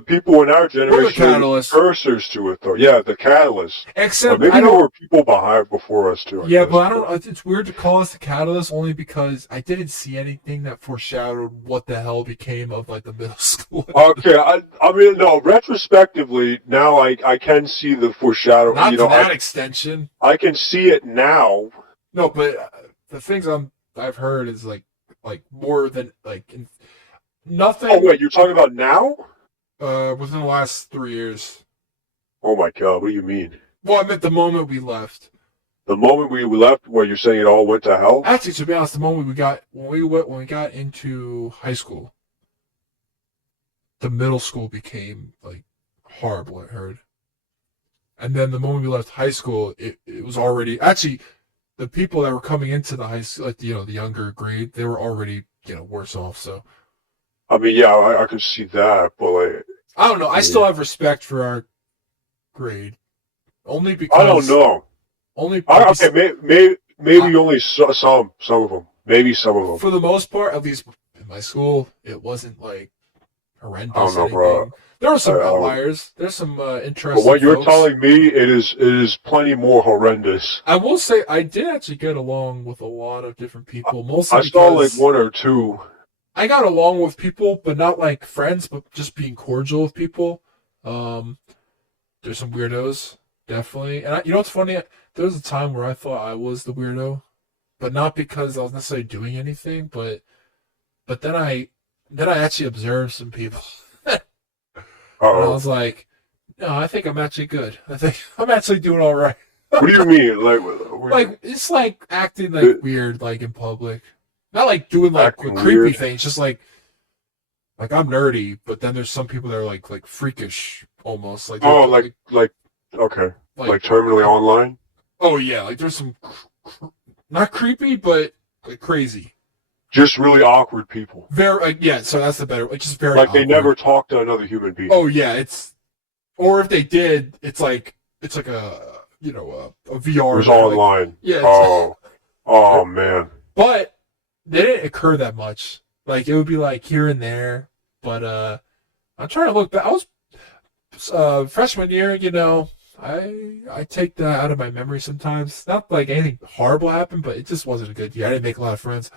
people in our We're the generation are the catalyst. precursors to it though. Yeah, the catalyst. But Except maybe I there don't. were people behind before us too. I Yeah, guess. but I don't. It's weird to call us the catalyst only because I didn't see anything that foreshadowed what the hell became of like the middle school. Okay, I mean no. Retrospectively, now I can see the foreshadow. Not You to know, that extension. I can see it now. No, but the things I've heard is like more than Oh nothing. wait, you're talking about now? Within the last 3 years. Oh my god, what do you mean? Well, I meant the moment we left. The moment we left, where you're saying it all went to hell? Actually, to be honest, the moment when we got into high school, the middle school became like horrible. I heard, and then the moment we left high school, it was already actually the people that were coming into the high school, like the younger grade, they were already worse off. So I mean, yeah, I could see that, but like, I don't know. I still yeah. have respect for our grade, only I don't because know. only Okay, maybe only some of them, maybe some of them. for the most part, at least in my school, it wasn't like I don't horrendous know, bro. anything. There were some I don't. outliers. There's some But interesting what you're folks. telling me, it is plenty more horrendous. I will say I did actually get along with a lot of different people, mostly I saw like because one or two. I got along with people, but not like friends, but just being cordial with people. Um, there's some weirdos, definitely. And you know what's funny? There was a time where I thought I was the weirdo, but not because I was necessarily doing anything, but then I actually observed some people, and I Uh-oh. was like, no, I think I'm actually good. I think I'm actually doing all right. What do you mean? Like, Like it's like acting like the- weird, like in public. Not like doing like acting creepy weird? things, just like I'm nerdy, but then there's some people that are like freakish almost. Like Oh, okay, like like terminally online. oh yeah, like there's some not creepy, but like crazy. Just really awkward people. Very yeah, so that's the better. It's just very Like they awkward. never talk to another human being. Oh yeah, or if they did, it's like a a VR. It was like, online. yeah. Oh man. But they didn't occur that much. Like it would be like here and there. But I'm trying to look back. I was freshman year. I take that out of my memory sometimes. Not like anything horrible happened, but it just wasn't a good year. I didn't make a lot of friends.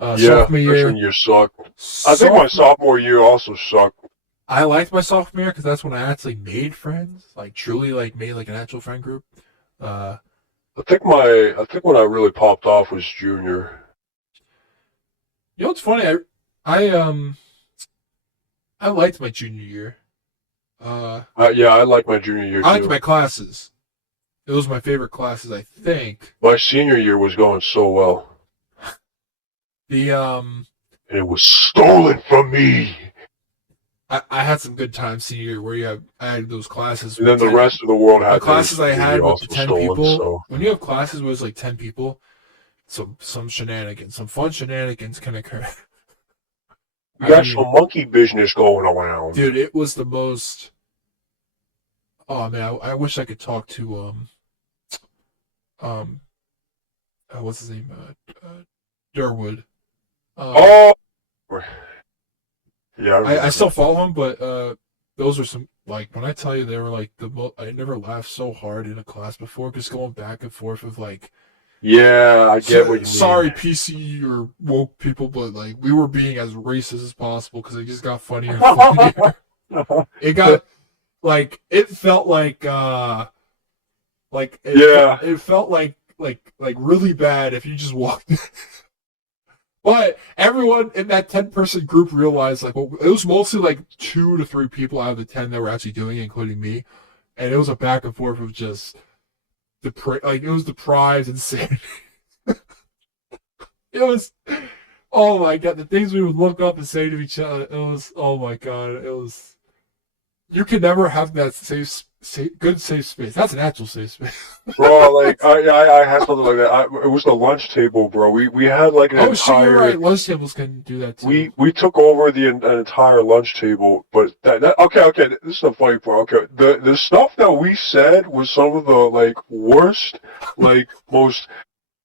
Yeah, Sophomore freshman year. year sucked. I think my sophomore year also sucked. I liked my sophomore year because that's when I actually made friends. Like truly, like made like an actual friend group. Uh, I think when I really popped off was junior. you know what's funny? I I liked my junior year. Yeah, I like my junior year I liked too. my classes. It was my favorite classes, I think. My senior year was going so well, The and it was stolen from me. I had some good times senior year where I had those classes. And then with the 10 rest of the world the had classes theirs I to be had with also the 10 stolen. people. So When you have classes where it's like 10 people, some shenanigans, some fun shenanigans can occur. we got some monkey business going around. Dude, it was the most. Oh man, I wish I could talk to um what's his name Durwood. Oh, yeah. I still follow him, but those are some like when I tell you they were like the most. I never laughed so hard in a class before, just going back and forth with like. Yeah, I get what you mean. Sorry, PC or woke people, but like we were being as racist as possible because it just got funnier and funnier. It got like it felt like it Yeah. it felt like like really bad if you just walked. But everyone in that 10-person group realized, like, well, it was mostly like 2 to 3 people out of the 10 that were actually doing it, including me. And it was a back and forth of just like it was deprived insanity. It was, oh my god, the things we would look up and say to each other. It was, oh my god, it was. You can never have that good safe space. That's an actual safe space. Bro, like I had something like that. It was the lunch table, bro. We had like an Oh entire. shit, you're right. Lunch tables can do that too. We took over an entire lunch table, but okay. This is the funny part. Okay, the stuff that we said was some of the like worst, like most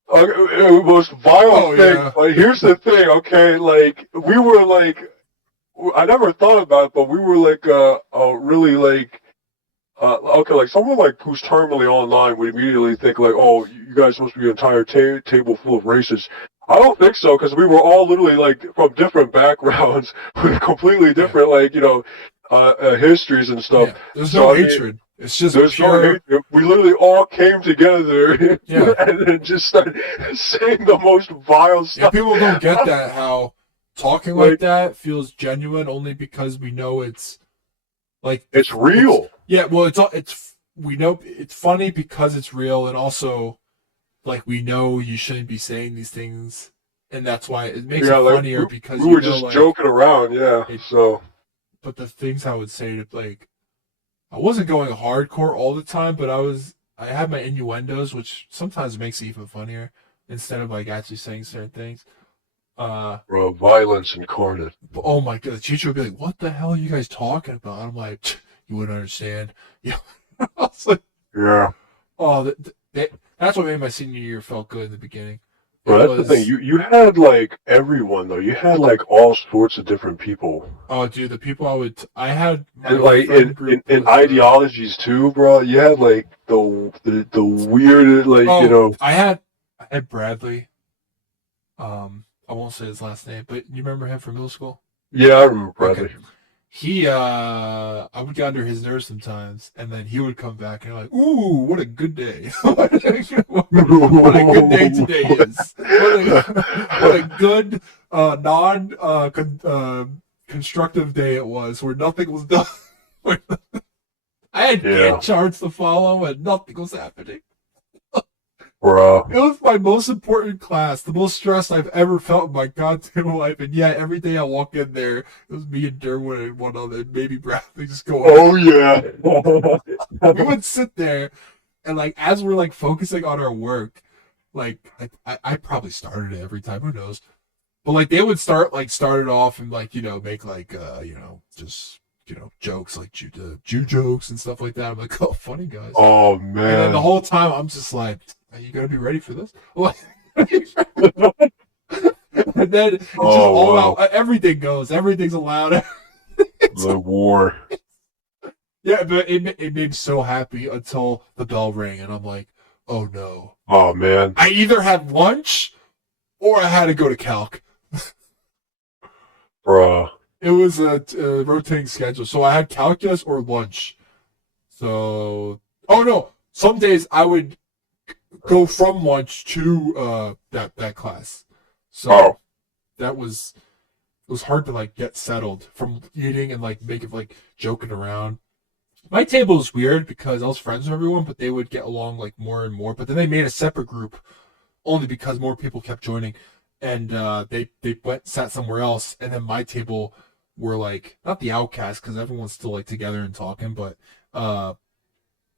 vile thing. Yeah. Like here's the thing. Okay, like we were like, I never thought about it, but we were like really like. Okay, like someone like who's terminally online would immediately think like, oh, you guys must be an entire table full of racists. I don't think so, because we were all literally like from different backgrounds with completely different histories and stuff. Yeah. There's no hatred. It's just there's pure. no hatred. We literally all came together Yeah. and then just started saying the most vile stuff. Yeah, people don't get that, how talking like that feels genuine only because we know it's like it's real. Yeah, well, we know it's funny because it's real, and also like we know you shouldn't be saying these things, and that's why it makes it funnier because we were just joking around, so, but the things I would say to like, I wasn't going hardcore all the time, but I had my innuendos, which sometimes makes it even funnier instead of like actually saying certain things. Bro, violence incarnate. Oh my god, the teacher would be like, "What the hell are you guys talking about?" I'm like, "You wouldn't understand." Yeah, I was like, yeah. Oh, that's what made my senior year felt good in the beginning. Well, that's the thing. You had like everyone though. You had like all sorts of different people. Oh, dude, the people I had and like in ideologies too, bro. You had like the weird like I had Bradley. I won't say his last name, but you remember him from middle school? Yeah, I remember Bradley. Okay. He, I would get under his nerves sometimes, and then he would come back and like, "Ooh, what a good day! What a good day today is! What a good constructive day it was, where nothing was done. I had Gantt charts to follow, and nothing was happening." Bro. It was my most important class, the most stressed I've ever felt in my goddamn life, and yet every day I walk in there, it was me and Derwin and one other, and maybe Bradley just going. Oh yeah. We would sit there, and like as we're like focusing on our work, like I probably started it every time, who knows? But like they would start it off and like make like just jokes like Jew jokes and stuff like that. I'm like, oh, funny guys. Oh man. And then the whole time I'm just like, are you gonna be ready for this? And then it's just all out. Everything goes. Everything's allowed. The war. Yeah, but it made me so happy until the bell rang, and I'm like, oh no. Oh man. I either had lunch or I had to go to calc. Bruh. It was a rotating schedule, so I had calculus or lunch. So, oh no, some days I would go from lunch to that class. So it was hard to like get settled from eating and like make it like joking around. My table was weird because I was friends with everyone, but they would get along like more and more. But then they made a separate group only because more people kept joining, and they sat somewhere else. And then my table were like not the outcasts because everyone's still like together and talking, but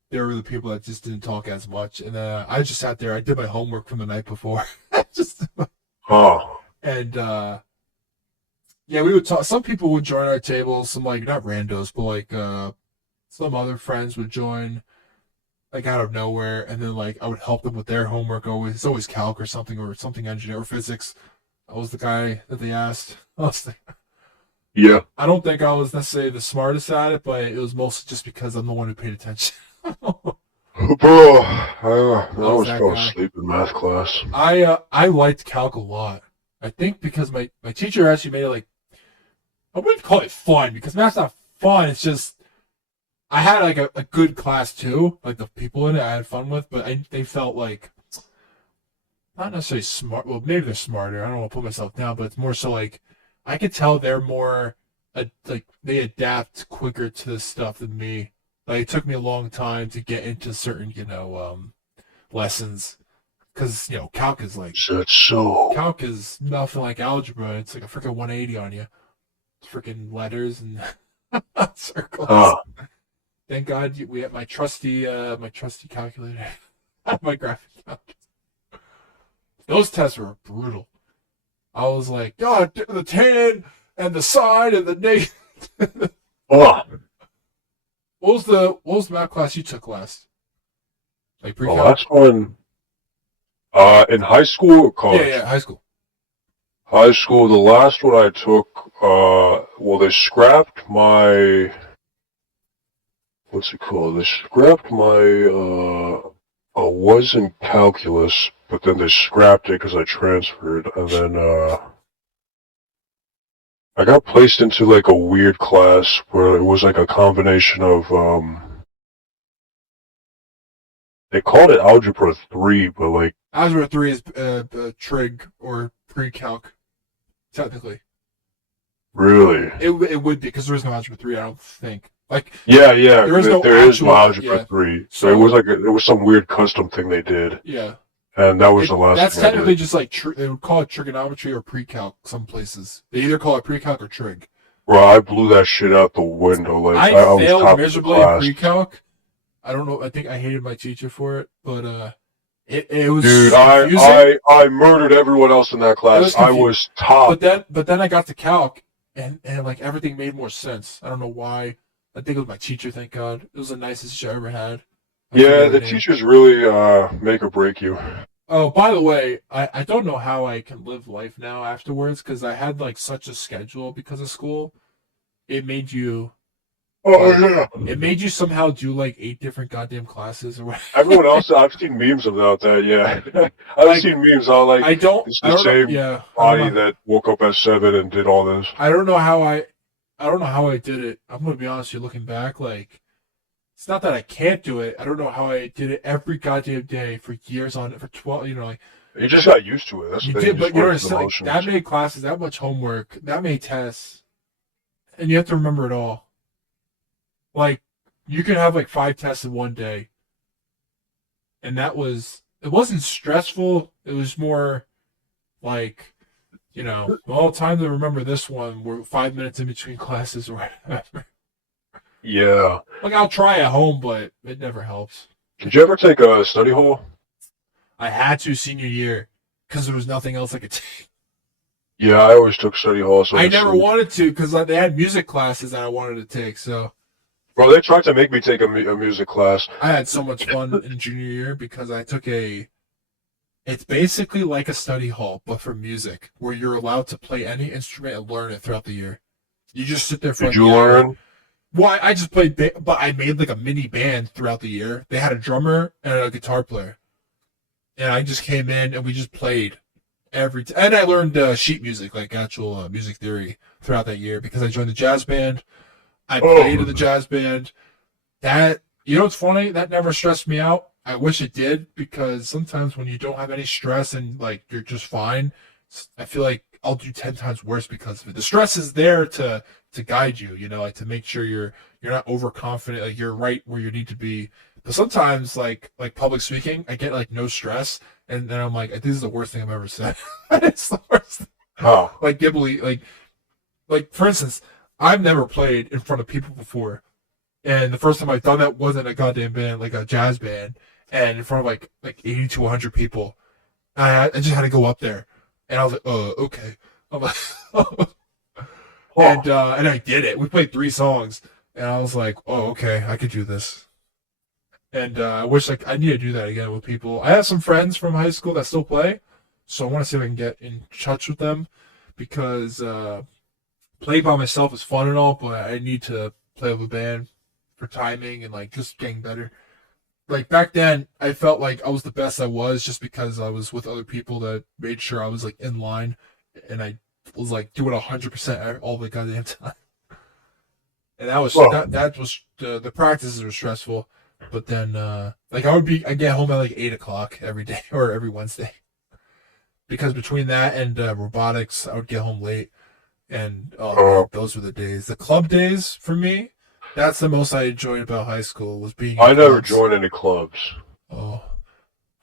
they were the people that just didn't talk as much. And I just sat there. I did my homework from the night before. And yeah, we would talk. Some people would join our table. Some like not randos, but like some other friends would join like out of nowhere. And then like I would help them with their homework. It's always calc or something engineer or physics. I was the guy that they asked. Yeah. I don't think I was necessarily the smartest at it, but it was mostly just because I'm the one who paid attention. Bro, I always fell asleep in math class. I liked calc a lot. I think because my teacher actually made it like, I wouldn't call it fun because math's not fun. It's just I had like a good class too, like the people in it I had fun with, but they felt like not necessarily smart. Well, maybe they're smarter. I don't want to put myself down, but it's more so like I could tell they're more like they adapt quicker to this stuff than me. Like it took me a long time to get into certain lessons because So. calc is nothing like algebra. It's like a freaking 180 on you. It's freaking letters and circles. Ah. Thank God we had my trusty calculator, my graphic calculator. Those tests were brutal. I was like, God, the tan and the side and the negative. Oh. What was the math class you took last? Like The pre-calc? last one, in high school or college? Yeah, high school. High school, the last one I took, well, they scrapped my, what's it called? They scrapped my, I was in calculus, but then they scrapped it because I transferred, and then, I got placed into like a weird class where it was like a combination of, they called it Algebra 3, but like... Algebra 3 is trig or pre-calc, technically. Really? It would be, because there is no Algebra 3, I don't think. Like, yeah, there is no Algebra 3. So it was some weird custom thing they did. Yeah. And that was the last That's thing I technically did. just like, they would call it trigonometry or pre-calc some places. They either call it pre-calc or trig. Bro, I blew that shit out the window. Like I was failed top of the miserably in class. pre-calc. I don't know, I think I hated my teacher for it, but it was Dude, confusing. I murdered everyone else in that class. I was top. But then I got to calc, and like everything made more sense. I don't know why. I think it was my teacher. Thank God, it was the nicest teacher I ever had. Yeah, the teachers really make or break you. Oh, by the way, I don't know how I can live life now afterwards because I had like such a schedule because of school. It made you. Oh yeah. It made you somehow do like 8 different goddamn classes or whatever. Everyone else, I've seen memes about that. Yeah, I've seen memes. All like I don't. it's I the don't same know, yeah, body that woke up at 7 and did all this. I don't know how I don't know how I did it. I'm gonna be honest with you, looking back, like it's not that I can't do it. I don't know how I did it every goddamn day for years on it for 12. Like You just got used to it. That's you the thing. did, but you know, just it's went like through the that motions. many classes, that much homework, that many tests, and you have to remember it all. Like you could have like 5 tests in one day, and it wasn't stressful. It was more like, time to remember this one. We're 5 minutes in between classes or whatever. Yeah. Like I'll try at home, but it never helps. Did you ever take a study hall? I had to senior year because there was nothing else I could take. Yeah, I always took study hall. So I never wanted to because they had music classes that I wanted to take. So, bro, they tried to make me take a music class. I had so much fun in junior year because I took it's basically like a study hall, but for music, where you're allowed to play any instrument and learn it throughout the year. You just sit there for Did you learn? Well, I just played, but I made like a mini band throughout the year. They had a drummer and a guitar player. And I just came in and we just played and I learned sheet music, like actual music theory throughout that year because I joined the jazz band. I played in the jazz band. What's funny? That never stressed me out. I wish it did because sometimes when you don't have any stress and like you're just fine, I feel like I'll do 10 times worse because of it. The stress is there to guide you, like to make sure you're not overconfident, like you're right where you need to be. But sometimes like public speaking, I get like no stress and then I'm like, this is the worst thing I've ever said. It's the worst. Oh. Like Ghibli, like for instance, I've never played in front of people before. And the first time I've done that wasn't a goddamn band, like a jazz band, and in front of like 80 to 100 people. I just had to go up there. And I was like, okay. I'm like, and I did it. We played 3 songs, and I was like, oh, okay, I could do this. And I wish I need to do that again with people. I have some friends from high school that still play, so I want to see if I can get in touch with them because playing by myself is fun and all, but I need to play with a band for timing and like just getting better. Like back then, I felt like I was the best I was just because I was with other people that made sure I was like in line, and I was like doing 100% all the goddamn time. And that was the practices were stressful, but then I get home at like 8 o'clock every day or every Wednesday. because between that and robotics, I would get home late, and oh man, Uh, those were the days. The club days for me. That's the most I enjoyed about high school was being in I never clubs. joined any clubs. Oh, I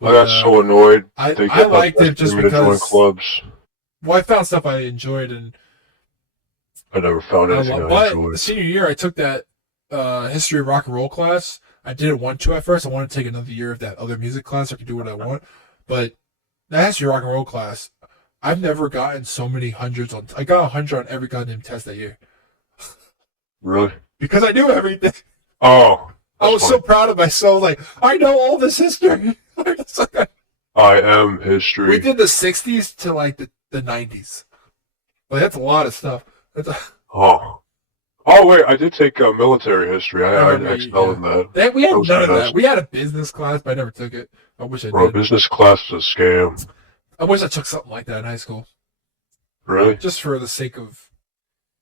but got so annoyed. They I kept on liked it pestering just me to join because clubs. well, I found stuff I enjoyed, and I never found anything I but the enjoyed. senior year I took that history of rock and roll class. I didn't want to at first. I wanted to take another year of that other music class. So I could do what I want, but that history of rock and roll class. I've never gotten so many hundreds on. I got 100 on every goddamn test that year Really? because I knew everything. Oh, I that's was funny. so proud of myself. Like I know all this history. I am We history. did the 60s to like the 90s. Like that's a lot of stuff. That's a, Oh. Oh, wait, I did take military history. I I remember, excelled yeah. in that. We had That was none of best. that. We had a business class, but I never took it. I wish I Bro, did. business class is a scam. I wish I took something like that in high school, Really? just for the sake of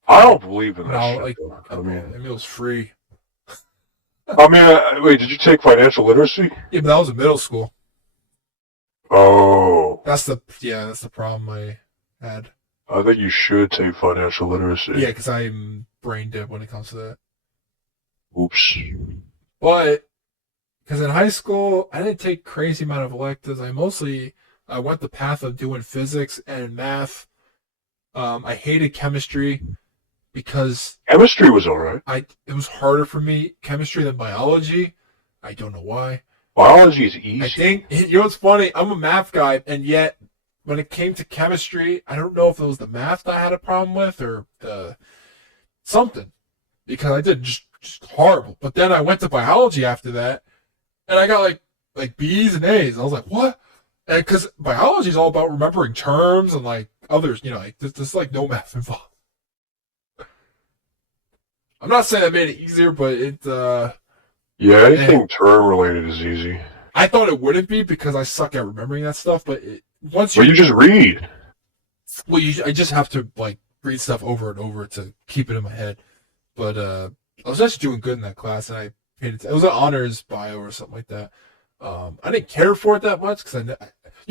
I don't believe in that no, shit, like though. I mean, it was free. Wait, did you take financial literacy? Yeah, but that was in middle school. Oh, That's the problem I had. I think you should take financial literacy. Yeah, because I'm brain dead when it comes to that. Oops. But because in high school I didn't take crazy amount of electives. I went the path of doing physics and math. I hated chemistry because Chemistry was alright. it was harder for me chemistry than biology. I don't know why. Biology is I easy. think you know what's funny. I'm a math guy, and yet when it came to chemistry, I don't know if it was the math that I had a problem with or the something because I did just horrible. But then I went to biology after that, and I got like B's and A's. I was like, what? And because biology is all about remembering terms and like others, you know, like there's like no math involved. I'm not saying that made it easier, but Yeah, anything term related is easy. I thought it wouldn't be because I suck at remembering that stuff. But once But you just read. I just have to like read stuff over and over to keep it in my head. But I was actually doing good in that class, and I paid it. It was an honors bio or something like that. I didn't care for it that much because you know,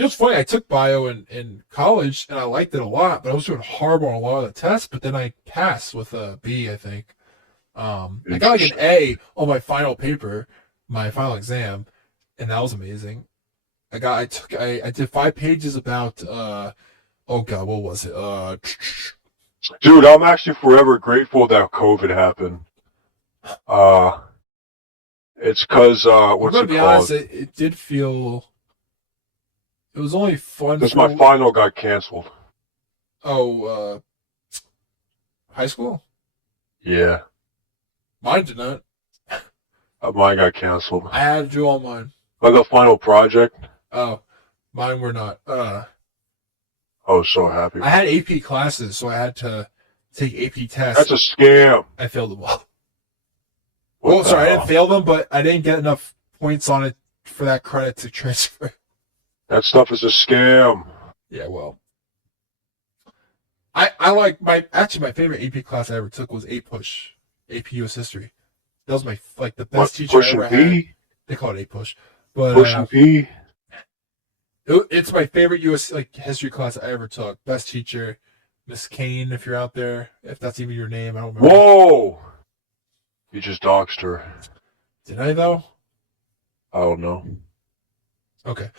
it's funny. I took bio in college, and I liked it a lot, but I was doing horrible on a lot of the tests. But then I passed with a B, I think. I got like an A on my final paper, my final exam, and that was amazing. I did 5 pages about oh god, what was it? Dude, I'm actually forever grateful that COVID happened. It's because, I'm what's gonna it be called? honest, it did feel it was only fun Because for my final got canceled. high school. Yeah, Mine did not. mine got canceled. I had to do all mine. Like the final project, Oh, mine were not. I was so happy. I had AP classes, so I had to take AP tests. That's a scam. I failed them all. What Well, the sorry, I hell? didn't fail them, but I didn't get enough points on it for that credit to transfer. That stuff is a scam. Yeah, well, I like my favorite AP class I ever took was AP US History. That was the best What, teacher I pushing ever had. P? They call it A push, but Pushing P? it's my favorite US history class I ever took. Best teacher, Miss Kane, if you're out there, if that's even your name, I don't remember. Whoa! You just doxed her. Did I though? I don't know. Okay.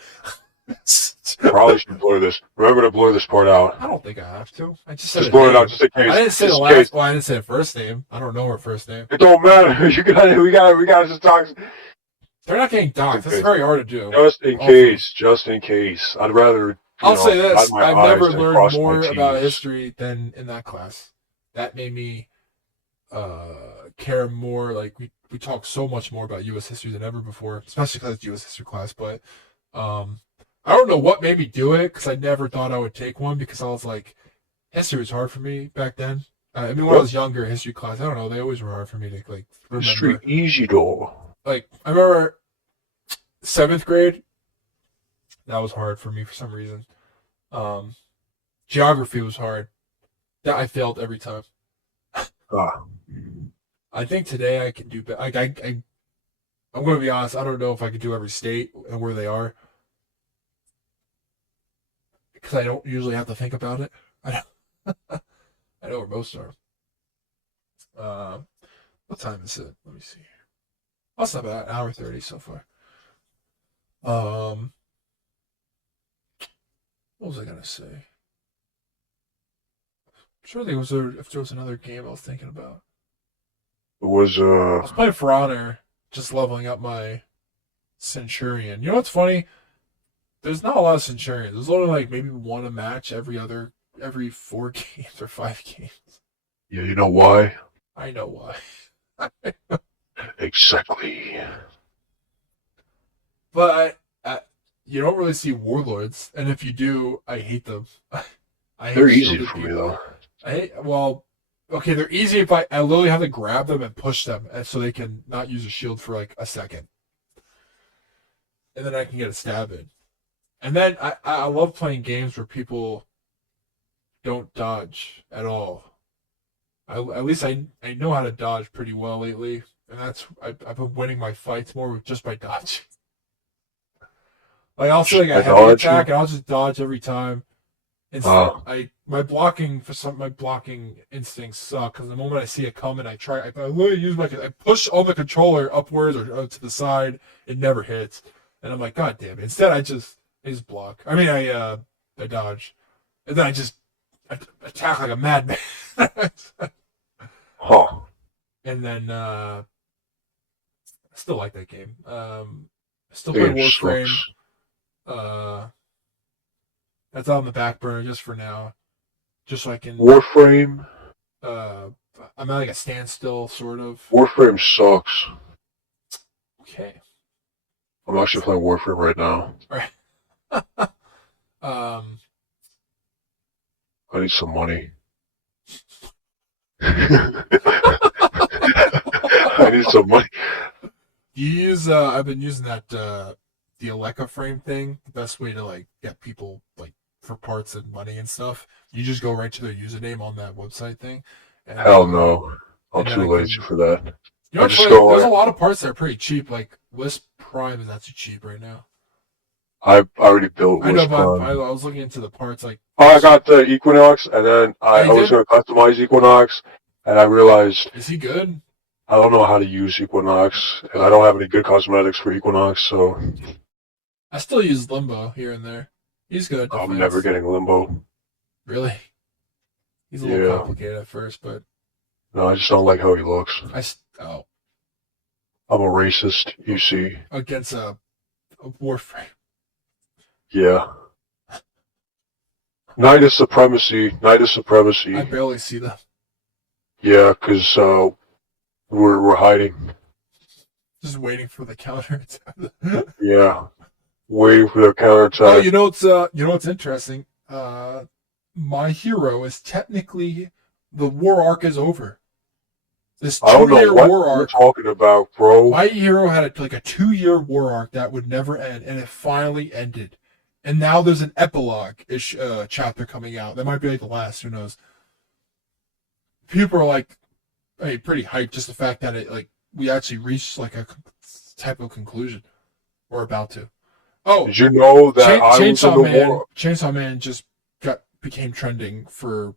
Probably should blur this. Remember to blur this part out. I don't think I have to. I just said Just a blur it name. out just in case. I didn't say Just the in case. last. Well, I didn't say the first name. I don't know her first name. It don't matter. We gotta just dox. They're not getting doxxed. This is very hard to do. Just in case. Just in case. I'd rather. I'll say this: dot my I've I's never and learned cross my more about T's. history than in that class. That made me care more. Like we talk so much more about U.S. history than ever before, especially because it's U.S. history class. But I don't know what made me do it because I never thought I would take one because I was like, history was hard for me back then. I mean, when I was younger, history class, I don't know, they always were hard for me to like remember. History easy though. Like I remember 7th grade, that was hard for me for some reason. Geography was hard. That I failed every time. Ah. I think today I can do better. I'm going to be honest. I don't know if I could do every state and where they are. because I don't usually have to think about it. I know, I know where most are. What time is it? Let me see. Oh, it's not bad. 1 hour 30 so far. What was I gonna say? Surely if there was another game I was thinking about. It was I was playing For Honor, just leveling up my Centurion. You know what's funny? There's not a lot of Centurions. There's only like maybe one a match every 4 games or 5 games. Yeah, you know why? I know why. Exactly. But you don't really see warlords, and if you do, I hate them. I hate They're easy shielded for me people. though. Okay, they're easy if I literally have to grab them and push them, and so they can not use a shield for like a second, and then I can get a stab in. And then I love playing games where people don't dodge at all. At least I know how to dodge pretty well lately, and I've been winning my fights more with just by dodging. Like I'll see like a heavy attack and I'll just dodge every time. My blocking instincts suck because the moment I see it coming, I literally use I push all the controller upwards or to the side, it never hits, and I'm like, God damn it! Instead, I just block. I mean, I dodge, and then I attack like a madman. Huh. And then I still like that game. I still play Warframe. That's on the back burner just for now, just so I can. Warframe. I'm at like a standstill, sort of. Warframe sucks. Okay. I'm actually playing Warframe right now. All right. I need some money. I need some money. You use I've been using that the Aleca frame thing. The best way to like get people like for parts and money and stuff. You just go right to their username on that website thing. And, Hell no. I'm too lazy for that. You know, there's a lot of parts that are pretty cheap. Like Wisp Prime is not too cheap right now. I already built Wisp I know, but Prime. I was looking into the parts like. Oh, I got the Equinox, and then I was going to customize Equinox, and I realized... Is he good? I don't know how to use Equinox, and I don't have any good cosmetics for Equinox, so... I still use Limbo here and there. He's good at defense. I'm never getting Limbo. Really? He's a little complicated at first, but... No, I just don't like how he looks. I'm a racist, you see. Against a Warframe. Yeah. Night of Supremacy. I barely see them. Yeah, because we're hiding. Just waiting for the counter attack. Yeah, waiting for the counter attack. Oh, you know what's interesting? My hero is technically the war arc is over. This 2-year war arc. You're talking about, bro. My hero had a 2-year war arc that would never end, and it finally ended. And now there's an epilogue-ish chapter coming out. That might be like the last. Who knows? People are like, pretty hyped. Just the fact that we actually reached like a type of conclusion. We're about to. Oh, did you know that Chainsaw Man just became trending for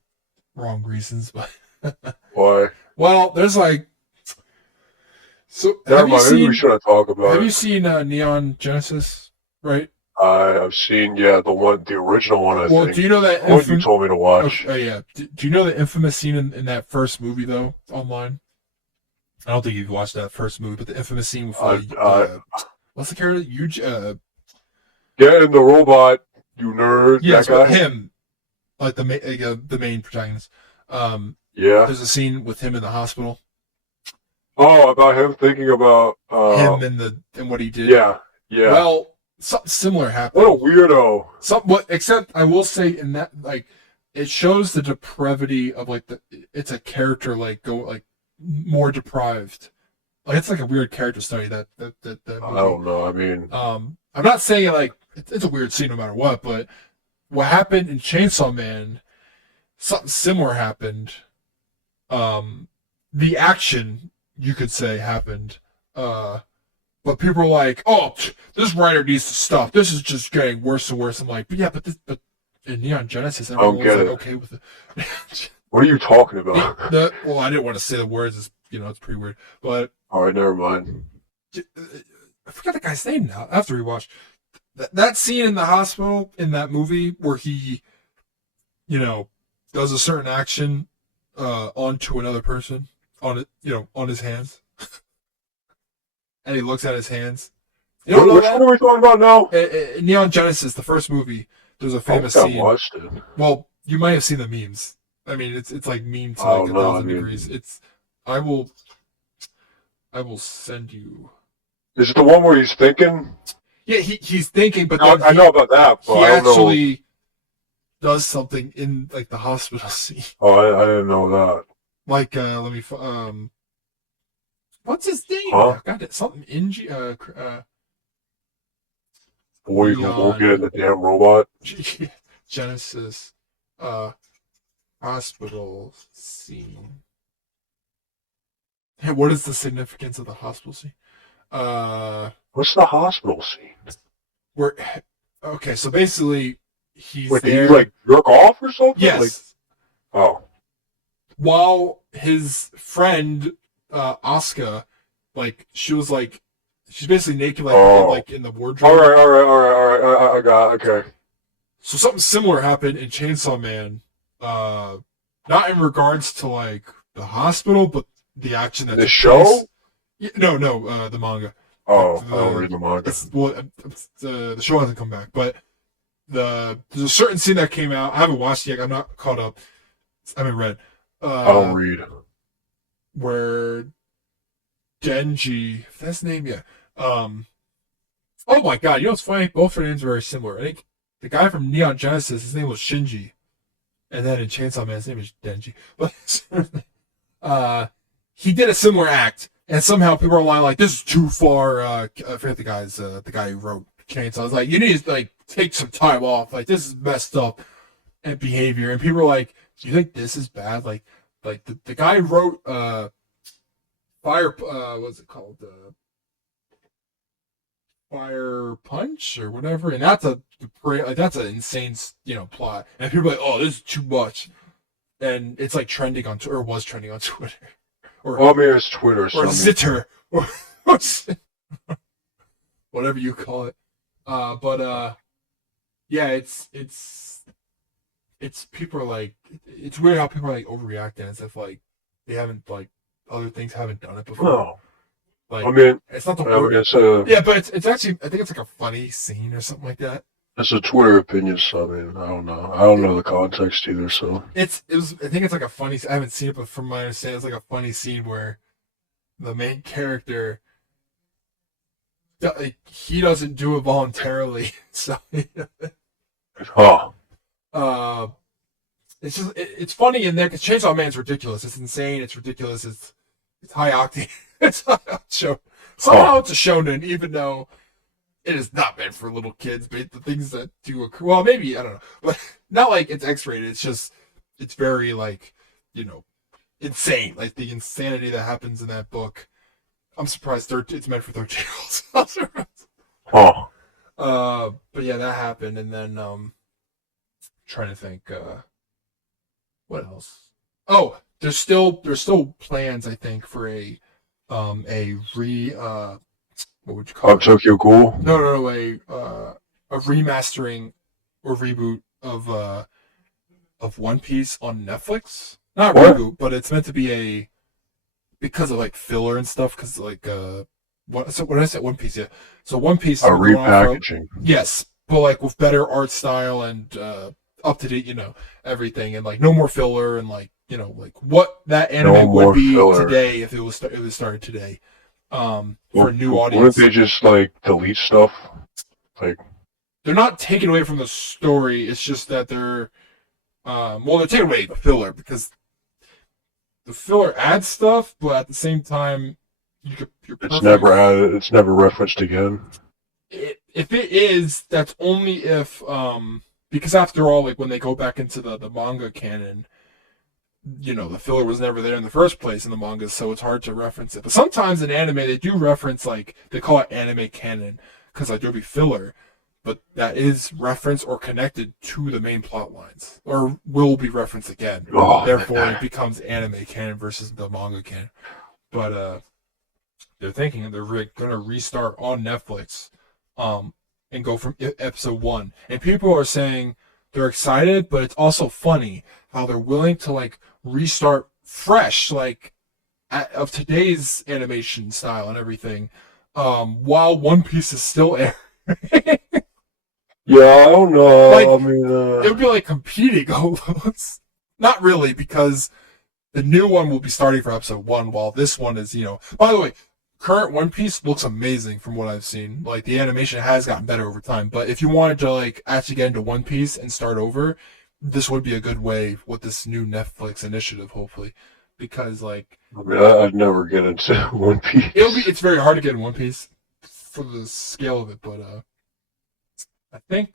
wrong reasons, but why? Well, there's like. So maybe we shouldn't talk about it. Have you seen Neon Genesis? Right. I've seen the original one. I think. Do you know that? What you told me to watch? Oh yeah. Do you know the infamous scene in that first movie though? Online. I don't think you've watched that first movie, but the infamous scene with what's the character? Yeah, and the robot. You nerd. Yes, that guy? Him. Like the main protagonist. Yeah. There's a scene with him in the hospital. Oh, about him thinking about him and what he did. Yeah. Yeah. Well. Something similar happened. What a weirdo. Except I will say in that it shows the depravity of it's a character more deprived. It's like a weird character study that movie. I don't know. I mean, I'm not saying it's a weird scene no matter what, but what happened in Chainsaw Man, something similar happened. The action you could say happened. But people are like, "Oh, this writer needs to stop. This is just getting worse and worse." I'm like, "But in Neon Genesis, I don't everyone was get like it. okay with it. What are you talking about? Well, I didn't want to say the words. It's pretty weird. But All right, never mind. I forgot the guy's name now. I have to rewatch that scene in the hospital in that movie where he, does a certain action onto another person on it, on his hands, and he looks at his hands. You don't know Which one that? are we talking about now? Neon Genesis, the first movie. There's a I famous think I scene. watched it. Well, you might have seen the memes. I mean, it's like meme to I like don't a know. thousand degrees. I will send you. Is it the one where he's thinking? Yeah, he's thinking, but I know about that, but he I don't know. actually does something in like the hospital scene. Oh, I didn't know that. Like, let me what's his name? Huh? God, something Ingy. Boy who won't get in the damn robot. Genesis, hospital scene. Hey, what is the significance of the hospital scene? What's the hospital scene? Okay, so basically he's Wait, there. did he like jerk off or something? Yes. Like, oh. While his friend Asuka, like she's basically naked, like in the wardrobe. All right. I got it. Okay. So something similar happened in Chainsaw Man, not in regards to like the hospital, but the action that The took show? place. Yeah, no, the manga. Oh, I don't read the manga. The show hasn't come back, but there's a certain scene that came out. I haven't watched it yet. I'm not caught up. I haven't read. I don't read. Where Genji, if that's his name, yeah. Oh my god, you know what's funny? Both their names are very similar. I think the guy from Neon Genesis, his name was Shinji, and then in Chainsaw Man, his name is Denji. But he did a similar act, and somehow people are online like, "This is too far." I forget the guy who wrote Chainsaw. I was like, "You need to like take some time off. Like this is messed up and behavior." And people are like, "Do you think this is bad?" Like the guy who wrote Fire. What's it called? Fire Punch or whatever, and that's that's an insane plot. And people are like, "Oh, this is too much," and it's like trending on or was trending on Twitter, or Well, I mean, it's Twitter, or Zitter, or whatever you call it. Yeah, it's people are like, it's weird how people are like overreacting as if like they haven't like other things haven't done it before. No. Like, I mean, it's not the I word. mean, Yeah, but it's actually, I think it's like a funny scene or something like that. it's a Twitter opinion, so I mean, I don't know. I don't know the context either, so. I think it's like a funny, I haven't seen it, but from my understanding, it's like a funny scene where the main character, he doesn't do it voluntarily. So, Oh. it's just, it's funny in there because Chainsaw Man's ridiculous. It's insane. It's ridiculous. It's high octane. It's somehow it's a shonen, even though it is not meant for little kids. But the things that do occur, well, maybe I don't know, but not like it's X-rated. It's just it's very like insane, like the insanity that happens in that book. I'm surprised it's meant for 13-year-olds. Oh. But yeah, that happened, and then trying to think, what else? Oh, there's still plans, I think, for a what would you call it? Tokyo Ghoul? No, a remastering or reboot of One Piece on Netflix. Not What? reboot, but it's meant to be because of like filler and stuff. Because like what did I say? One Piece, yeah. So One Piece. A repackaging. Yes, but like with better art style and up to date, everything, and like no more filler and like like what that anime would be today if it was started today. For a new audience. Wouldn't they just like delete stuff? Like they're not taking away from the story. It's just that they're taking away the filler because the filler adds stuff, but at the same time, it's never added. It's never referenced again. If it is, that's only if because after all, like when they go back into the manga canon, the filler was never there in the first place in the manga, so it's hard to reference it. But sometimes in anime, they do reference, like, they call it anime canon, because, like, there'll be filler. but that is referenced or connected to the main plot lines, or will be referenced again. Oh, Therefore, it becomes anime canon versus the manga canon. But they're thinking they're gonna restart on Netflix, and go from episode 1. And people are saying they're excited, but it's also funny how they're willing to like restart fresh, like of today's animation style and everything, while One Piece is still airing. yeah, I don't know. Like, I mean, it would be like competing almost. Not really, because the new one will be starting for episode 1, while this one is, By the way, current One Piece looks amazing from what I've seen. Like, the animation has gotten better over time. But if you wanted to, like, actually get into One Piece and start over, this would be a good way with this new Netflix initiative, hopefully. Because, like... I mean, I'd never get into One Piece. It's very hard to get in One Piece for the scale of it, but, I think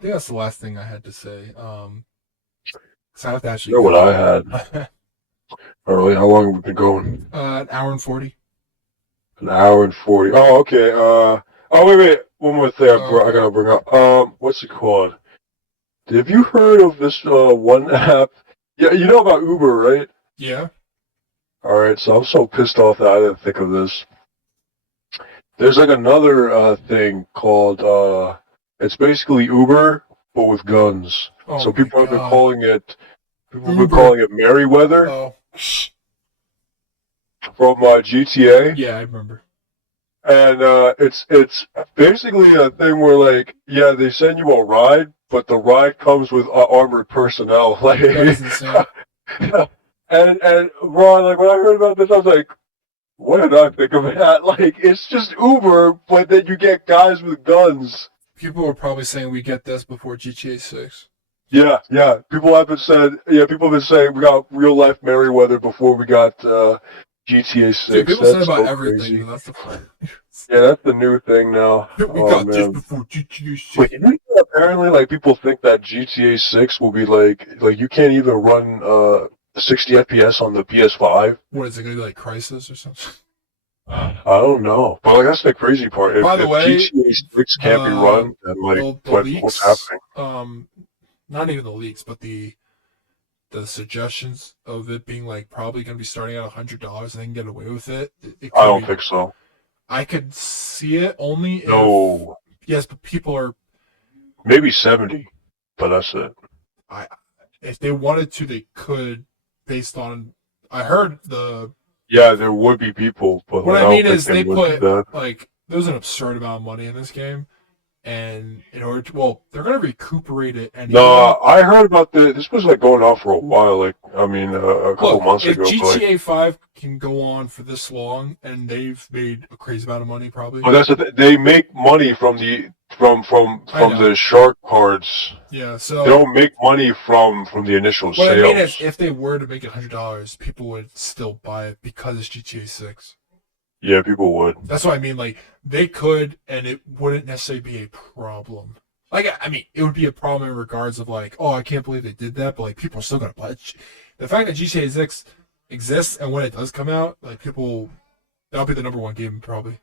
that's the last thing I had to say. So I have to actually... You know what I had? Early, how long have we been going? An hour and 40. An hour and 40. Oh, okay. Wait. One more thing I gotta bring up. What's it called? Have you heard of this one app? Yeah, you know about Uber, right? Yeah. Alright, so I'm so pissed off that I didn't think of this. There's like another thing called, it's basically Uber, but with guns. Oh so people have been God. calling it Merryweather. Oh. From GTA. Yeah, I remember. And it's basically a thing where, like, yeah, they send you a ride, but the ride comes with armored personnel. Like, That is insane. and Ron, like, when I heard about this, I was like, what did I think of that? Like, it's just Uber, but then you get guys with guns. People were probably saying we get this before GTA 6. Yeah. People have been saying we got real life Merryweather before we got GTA 6. Dude, people say about everything, but that's the fun. Yeah, that's the new thing now. We got this before GTA 6. Wait, apparently, like, people think that GTA 6 will be like you can't even run 60 FPS on the PS5. What is it gonna be, like Crisis or something? I don't know, but like that's the crazy part. By the way, GTA 6 can't be run, then like what's happening? Not even the leaks, but the suggestions of it being like probably gonna be starting at $100 and they can get away with it. I don't think so. I could see it only if... No. Yes, but people are... Maybe 70, but that's it. If they wanted to, they could, based on... I heard the... Yeah, there would be people, but... What I mean is they put, like, there's an absurd amount of money in this game, and in order to... Well, they're going to recuperate it anyway. No, I heard about this was, like, going on for a while, like, I mean, a couple months ago. If GTA 5 can go on for this long, and they've made a crazy amount of money, probably... But that's they make money from the shark cards. Yeah, so... They don't make money from the initial sales. What I mean is, if they were to make it $100, people would still buy it because it's GTA 6. Yeah, people would. That's what I mean. Like, they could, and it wouldn't necessarily be a problem. Like, I mean, it would be a problem in regards of, like, oh, I can't believe they did that, but, like, people are still going to buy it. The fact that GTA 6 exists, and when it does come out, like, that'll be the number one game, probably,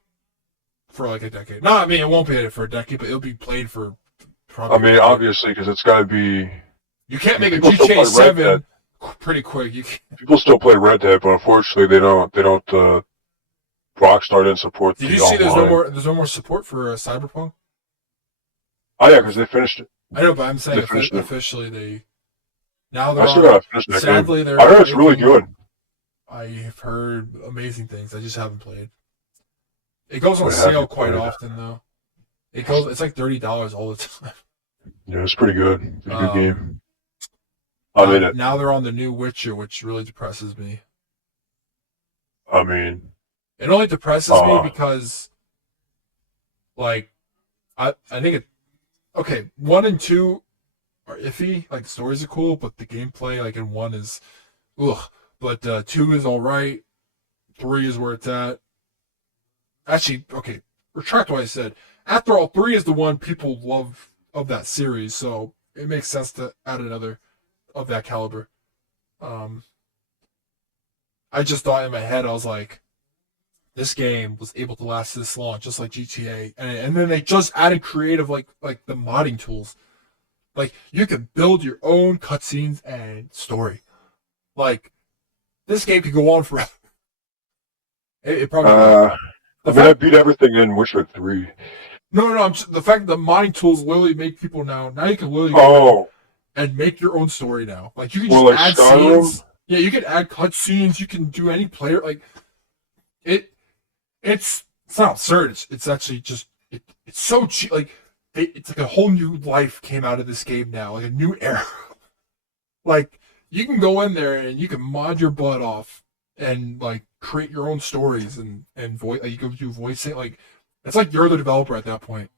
for, like, a decade. No, I mean, it won't be for a decade, but it'll be played for probably... I mean, obviously, because it's got to be... You can't make a GTA 7 pretty quick. People still play Red Dead, but unfortunately, they don't, Rockstar didn't support the Did you see online. there's no more support for Cyberpunk? Oh, yeah, because they finished it. I know, but I'm saying officially now I still gotta finish that sadly, game. I heard it's really good. I've heard amazing things. I just haven't played. It goes on sale quite often, though. It's like $30 all the time. Yeah, it's pretty good. It's a good game. I mean, now they're on the new Witcher, which really depresses me. I mean, it only depresses me because, like, I think okay, 1 and 2 are iffy. Like, the stories are cool, but the gameplay, like, in 1 is, ugh. But 2 is all right. 3 is where it's at. Actually, okay, retract what I said. After all, 3 is the one people love of that series, so it makes sense to add another of that caliber. I just thought in my head, I was like, this game was able to last this long, just like GTA, and then they just added creative like the modding tools. Like you could build your own cutscenes and story. Like this game could go on forever. It probably. I beat everything in Witcher 3. No. The fact that the modding tools literally make people now you can literally Oh, and make your own story now. Like you can well, just like add Skyrim? scenes. Yeah, you can add cutscenes. You can do any player like it. It's not absurd. It's actually just it's so cheap. Like it's like a whole new life came out of this game now, like a new era. Like you can go in there and you can mod your butt off and like create your own stories and voice. Like, you can do voicing. Like it's like you're the developer at that point.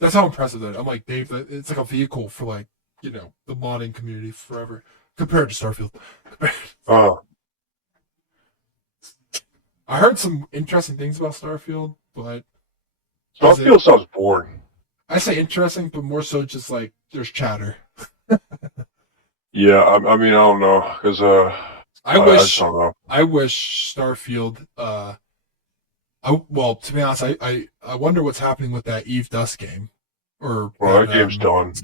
That's how impressive that is. I'm like Dave. It's like a vehicle for like the modding community forever compared to Starfield. Oh. I heard some interesting things about Starfield, but Starfield sounds boring. I say interesting, but more so just like there's chatter. Yeah, I mean, I don't know, because, I just don't know. wish Starfield. Well, to be honest, I wonder what's happening with that Eve Dust game. Or Well, that game's done.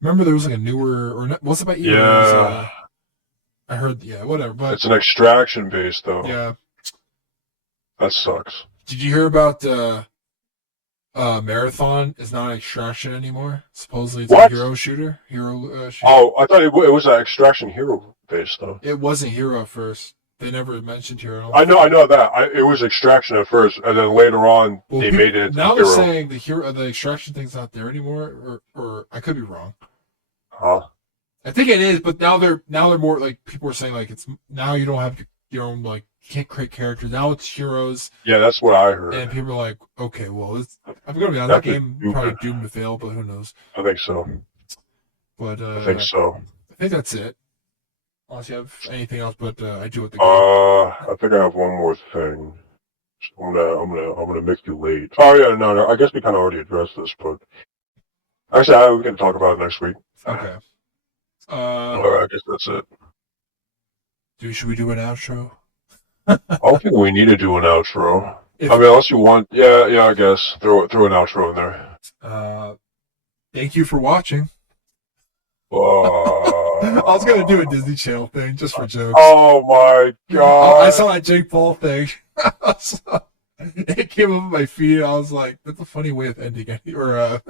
Remember, there was like a newer, or was it by Eve? Yeah. I heard, yeah, whatever. But It's an extraction base, though. yeah, That sucks. did you hear about Marathon is not an extraction anymore? Supposedly it's What? a hero shooter. Shooter. Oh, I thought it was an extraction hero base, though. It wasn't hero at first. They never mentioned hero. I know that. It was extraction at first, and then later on, they made it Now hero. they're saying the extraction thing's not there anymore, or I could be wrong. Huh? I think it is, but now they're more like people are saying like it's now you don't have your own like you can't create characters. Now it's heroes, Yeah, that's what I heard. and people are like, okay, well, I'm gonna be honest, that game probably doomed to fail, but who knows? I think so. But I think so. I think that's it. Unless you have anything else, but I do with the game. I think I have one more thing. I'm gonna make you late. Oh yeah, no. I guess we kind of already addressed this, but actually, we can talk about it next week. Okay. I guess that's it. Should we do an outro? I don't think we need to do an outro. I mean, unless you want, yeah, I guess throw an outro in there. Thank you for watching. I I was gonna do a Disney Channel thing just for jokes. Oh my god! I saw that Jake Paul thing. It came up on my feed. And I was like, "That's a funny way of ending it." Or